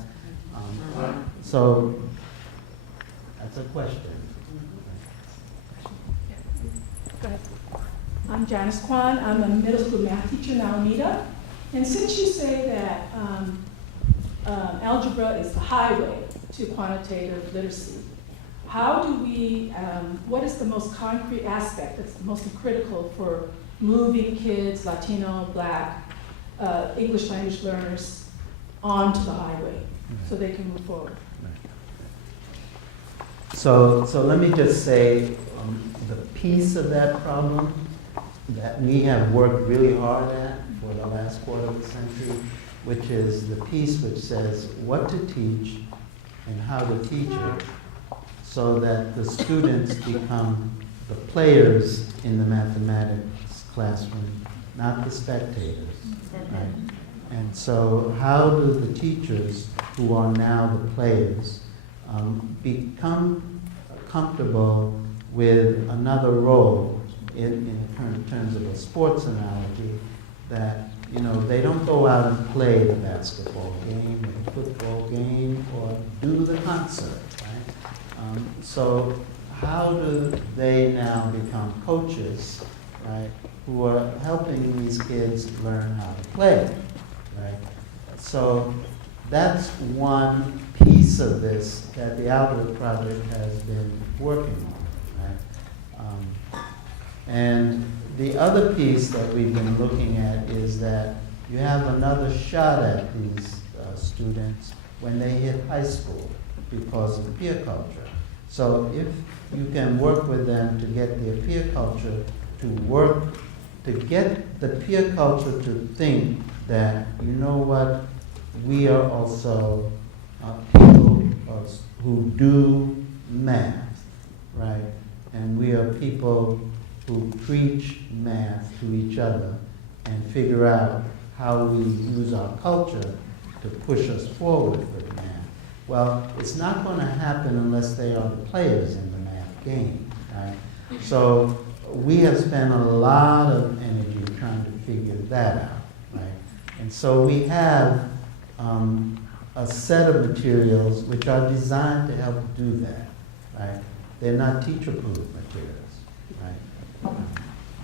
So that's a question. Go ahead. I'm Janice Kwan. I'm a middle school math teacher in Alameda. And since you say that algebra is the highway to quantitative literacy, how do we, what is the most concrete aspect that's the most critical for moving kids, Latino, Black, English language learners onto the highway so they can move forward? So let me just say the piece of that problem that we have worked really hard at for the last quarter of the century, which is the piece which says what to teach and how to teach it so that the students become the players in the mathematics classroom, not the spectators. Right? And so how do the teachers, who are now the players, become comfortable with another role in terms of a sports analogy, that they don't go out and play the basketball game or the football game or do the concert, right? So how do they now become coaches, right, who are helping these kids learn how to play, right? So that's one piece of this that the Algebra project has been working on, right? And the other piece that we've been looking at is that you have another shot at these students when they hit high school because of peer culture. So if you can work with them to get their peer culture to work, to get the peer culture to think that, you know what, we are also people who do math, right? And we are people who preach math to each other and figure out how we use our culture to push us forward with math. Well, it's not going to happen unless they are the players in the math game, right? So we have spent a lot of energy trying to figure that out, right? And so we have a set of materials which are designed to help do that, right? They're not teacher-proof materials, right?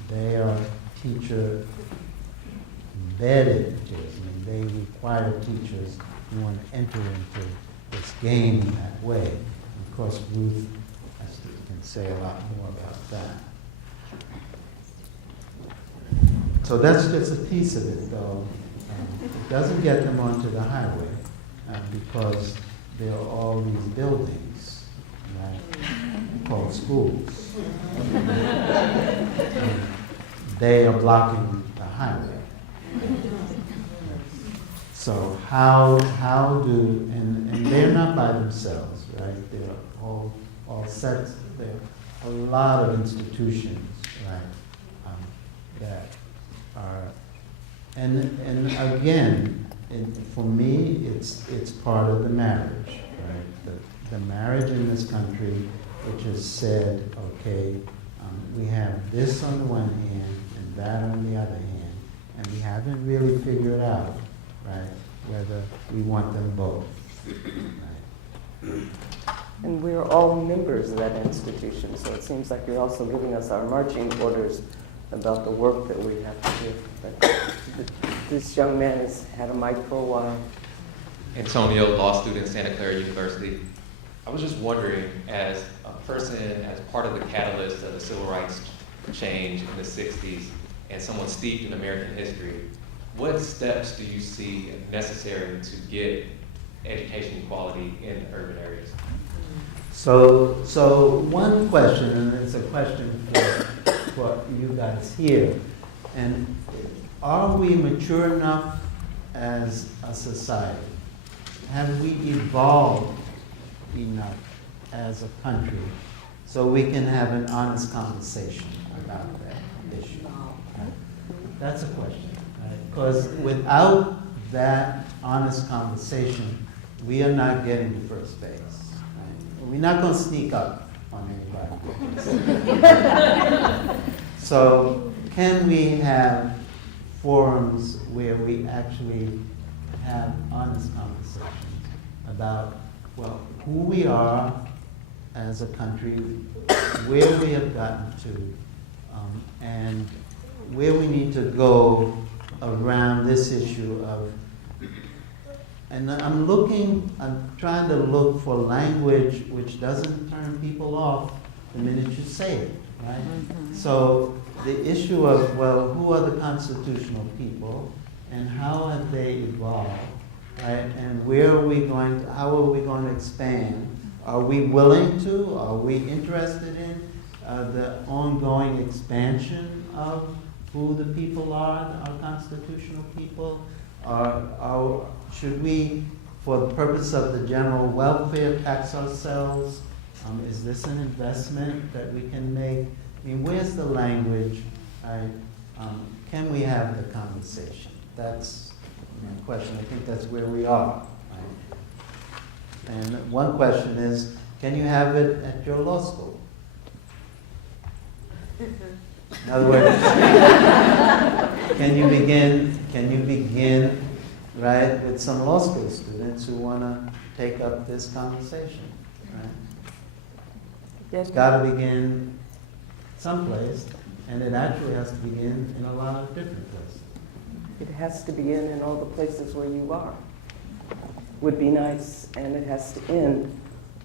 They are teacher-embedded materials. I mean, they require teachers who want to enter into this game in that way. Of course, Ruth can say a lot more about that. So that's just a piece of it, though. It doesn't get them onto the highway because there are all these buildings, right, called schools. They are blocking the highway. So how do, and they're not by themselves, right? They're all sets, there are a lot of institutions, right, that are, and again, for me, it's part of the marriage, right? The marriage in this country, which has said, okay, we have this on the one hand and that on the other hand, and we haven't really figured out, right, whether we want them both. Right? And we're all members of that institution, so it seems like you're also giving us our marching orders about the work that we have to do. But this young man has had a mic for a while. Antonio, law student, Santa Clara University. I was just wondering, as a person, as part of the catalyst of the civil rights change in the 60s, and someone steeped in American history, what steps do you see necessary to get education equality in urban areas? So one question, and it's a question for you guys here, and are we mature enough as a society? Have we evolved enough as a country so we can have an honest conversation about that issue? Right? That's a question, right? Because without that honest conversation, we are not getting to first base. Right? we're not going to sneak up on anybody. So can we have forums where we actually have honest conversations about, well, who we are as a country, where we have gotten to, and where we need to go around this issue of, and I'm trying to look for language which doesn't turn people off the minute you say it, right? So the issue of, well, who are the constitutional people and how have they evolved, right? And where are we going to, how are we going to expand? Are we willing to? Are we interested in the ongoing expansion of who the people are, our constitutional people? Should we, for the purpose of the general welfare, tax ourselves? Is this an investment that we can make? I mean, where's the language? Can we have the conversation? That's the question. I think that's where we are. Right? And one question is, can you have it at your law school? In other words, can you begin, right, with some law school students who want to take up this conversation, right? It's got to begin someplace, and it actually has to begin in a lot of different places. It has to begin in all the places where you are. Would be nice, and it has to end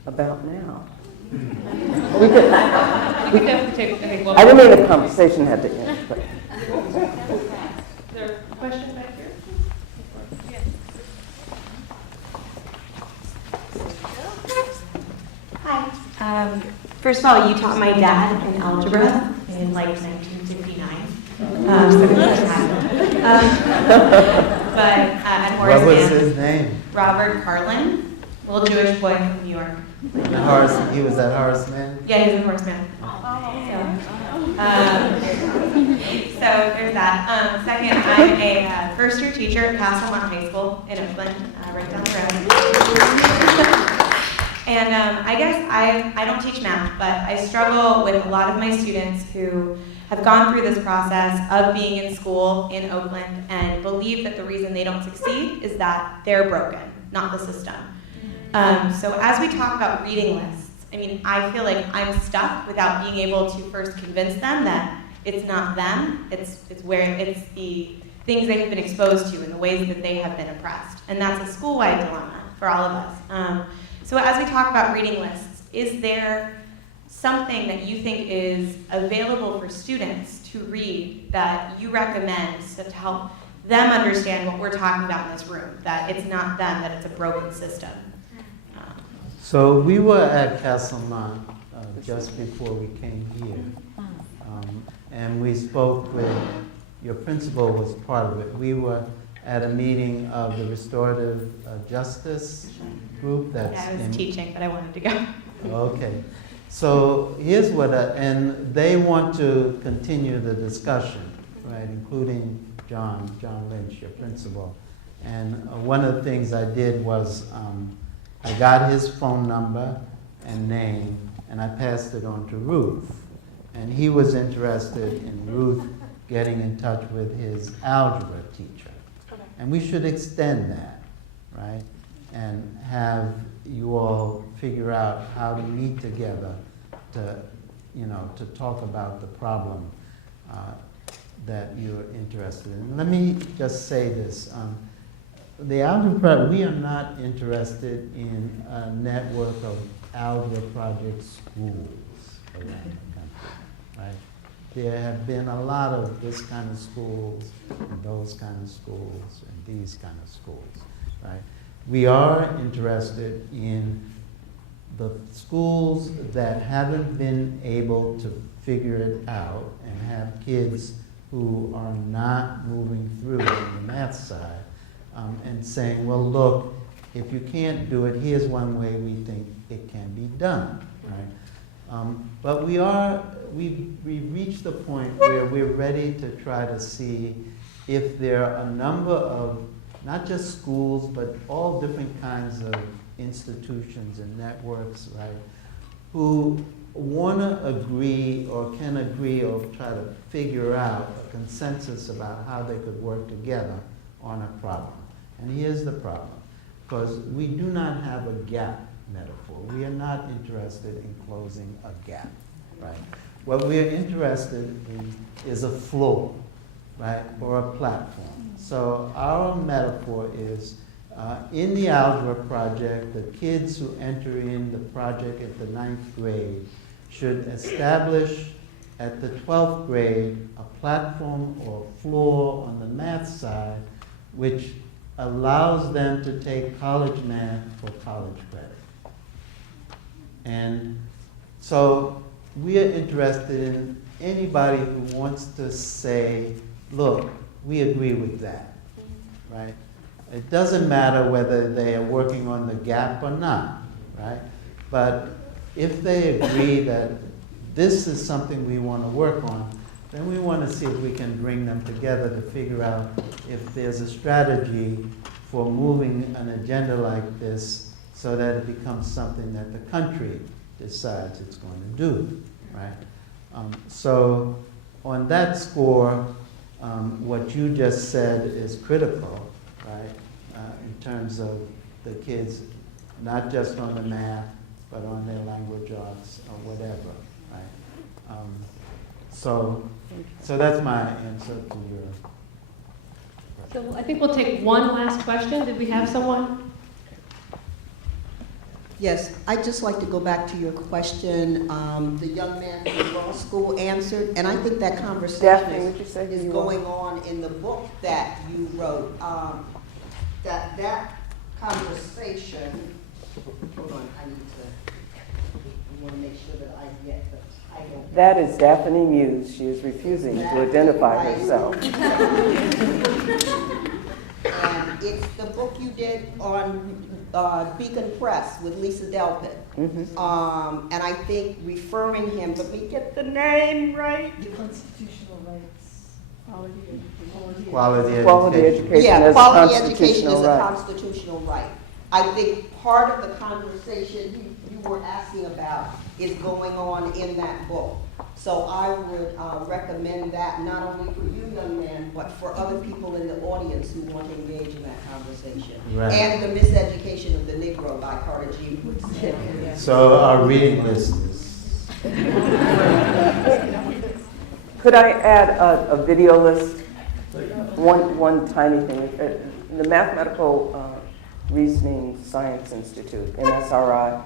about now. We could definitely take I didn't mean the conversation had to end, but. Is there a question back here? Yes. Hi. First of all, you taught my dad in algebra in like 1959. But at Horace What was Mann, his name? Robert Carlin, little Jewish boy from New York. He was at Horace Mann? Yeah, he was at Horace Mann. So there's that. Second, I'm a first-year teacher at Castlemont High School in Oakland, right down the road. And I guess I don't teach math, but I struggle with a lot of my students who have gone through this process of being in school in Oakland and believe that the reason they don't succeed is that they're broken, not the system. So as we talk about reading lists, I mean, I feel like I'm stuck without being able to first convince them that it's not them, it's the things they have been exposed to and the ways that they have been oppressed. And that's a school-wide dilemma for all of us. So as we talk about reading lists, is there something that you think is available for students to read that you recommend to help them understand what we're talking about in this room, that it's not them, that it's a broken system? So we were at Castlemont just before we came here. And we spoke with, your principal was part of it. We were at a meeting of the Restorative Justice group that's I was teaching, but I wanted to go. Okay. So here's what, and they want to continue the discussion, right, including John Lynch, your principal. And one of the things I did was I got his phone number and name, and I passed it on to Ruth. And he was interested in Ruth getting in touch with his algebra teacher. And we should extend that, right? And have you all figure out how to meet together to talk about the problem that you're interested in. Let me just say this. The algebra, we are not interested in a network of algebra project schools around the country, right? There have been a lot of this kind of schools, and those kind of schools, and these kind of schools, right? We are interested in the schools that haven't been able to figure it out and have kids who are not moving through on the math side, and saying, well, look, if you can't do it, here's one way we think it can be done, right? But we've reached the point where we're ready to try to see if there are a number of, not just schools, but all different kinds of institutions and networks, right, who want to agree or can agree or try to figure out a consensus about how they could work together on a problem. And here's the problem, because we do not have a gap metaphor. We are not interested in closing a gap, right? What we are interested in is a floor, right, or a platform. So our metaphor is in the Algebra project, the kids who enter in the project at the 9th grade should establish at the 12th grade a platform or floor on the math side which allows them to take college math for college credit. And so we are interested in anybody who wants to say, look, we agree with that, right? It doesn't matter whether they are working on the gap or not, right? But if they agree that this is something we want to work on, then we want to see if we can bring them together to figure out if there's a strategy for moving an agenda like this so that it becomes something that the country decides it's going to do, right? So on that score, what you just said is critical, right? In terms of the kids, not just on the math, but on their language arts or whatever, right? So that's my answer to your question. So I think we'll take one last question. Did we have someone? Yes, I'd just like to go back to your question. The young man from law school answered, and I think that conversation is going on in the book that you wrote. That conversation. Hold on, I want to make sure that I get the title. That is Daphne Muse. She is refusing to identify herself. And it's the book you did on Beacon Press with Lisa Delphin. Mm-hmm. And I think referring him, let me get the name right. Constitutional rights, Quality education. Yeah, is quality education is a right. constitutional right. I think part of the conversation you were asking about is going on in that book. So I would recommend that not only for you, young man, but for other people in the audience who want to engage in that conversation. Right. And The Miseducation of the Negro by Carter G. Woodson. So our reading list is. Could I add a video list? One tiny thing. The Mathematical Reasoning Science Institute, MSRI,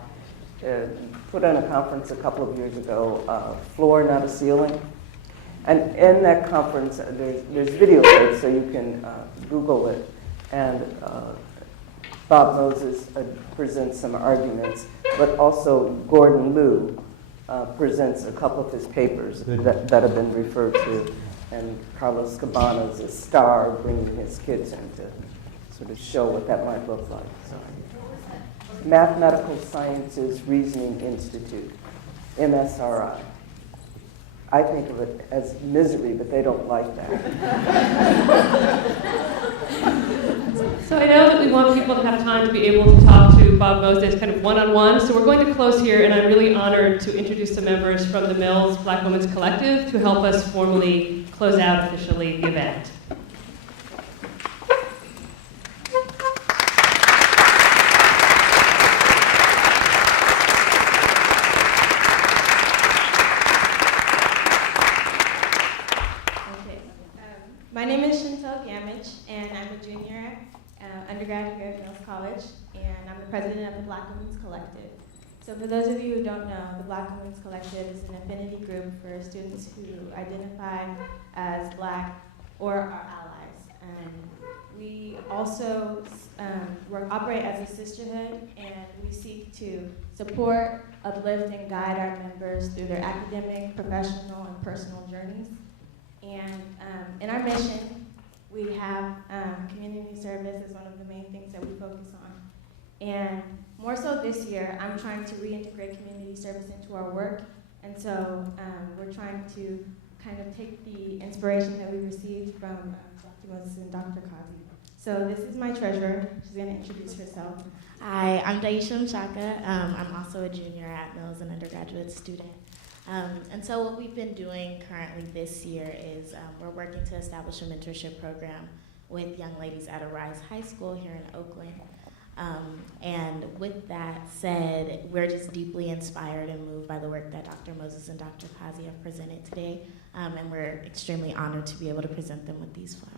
put on a conference a couple of years ago, Floor, Not a Ceiling. And in that conference, there's video clips, so you can Google it. And Bob Moses presents some arguments, but also Gordon Liu presents a couple of his papers that have been referred to. And Carlos Cabanas is star bringing his kids in to sort of show what that might look like. So, Mathematical Sciences Reasoning Institute, MSRI. I think of it as misery, but they don't like that. So I know that we want people to have time to be able to talk to Bob Moses kind of one-on-one, so we're going to close here, and I'm really honored to introduce the members from the Mills Black Women's Collective to help us formally close out officially the event. My name is Chantel Gamage, and I'm a junior undergraduate here at Mills College, and I'm the president of the Black Women's Collective. So for those of you who don't know, the Black Women's Collective is an affinity group for students who identify as Black or are allies. And we also operate as a sisterhood, and we seek to support, uplift, and guide our members through their academic, professional, and personal journeys. And in our mission, we have community service as one of the main things that we focus on. And more so this year, I'm trying to reintegrate community service into our work. And so we're trying to kind of take the inspiration that we received from Dr. Moses and Dr. Cossey. So this is my treasurer. She's going to introduce herself. Hi, I'm Daisha Mshaka. I'm also a junior at Mills, an undergraduate student. And so what we've been doing currently this year is we're working to establish a mentorship program with young ladies at Arise High School here in Oakland. And with that said, we're just deeply inspired and moved by the work that Dr. Moses and Dr. Cossey have presented today. And we're extremely honored to be able to present them with these flowers.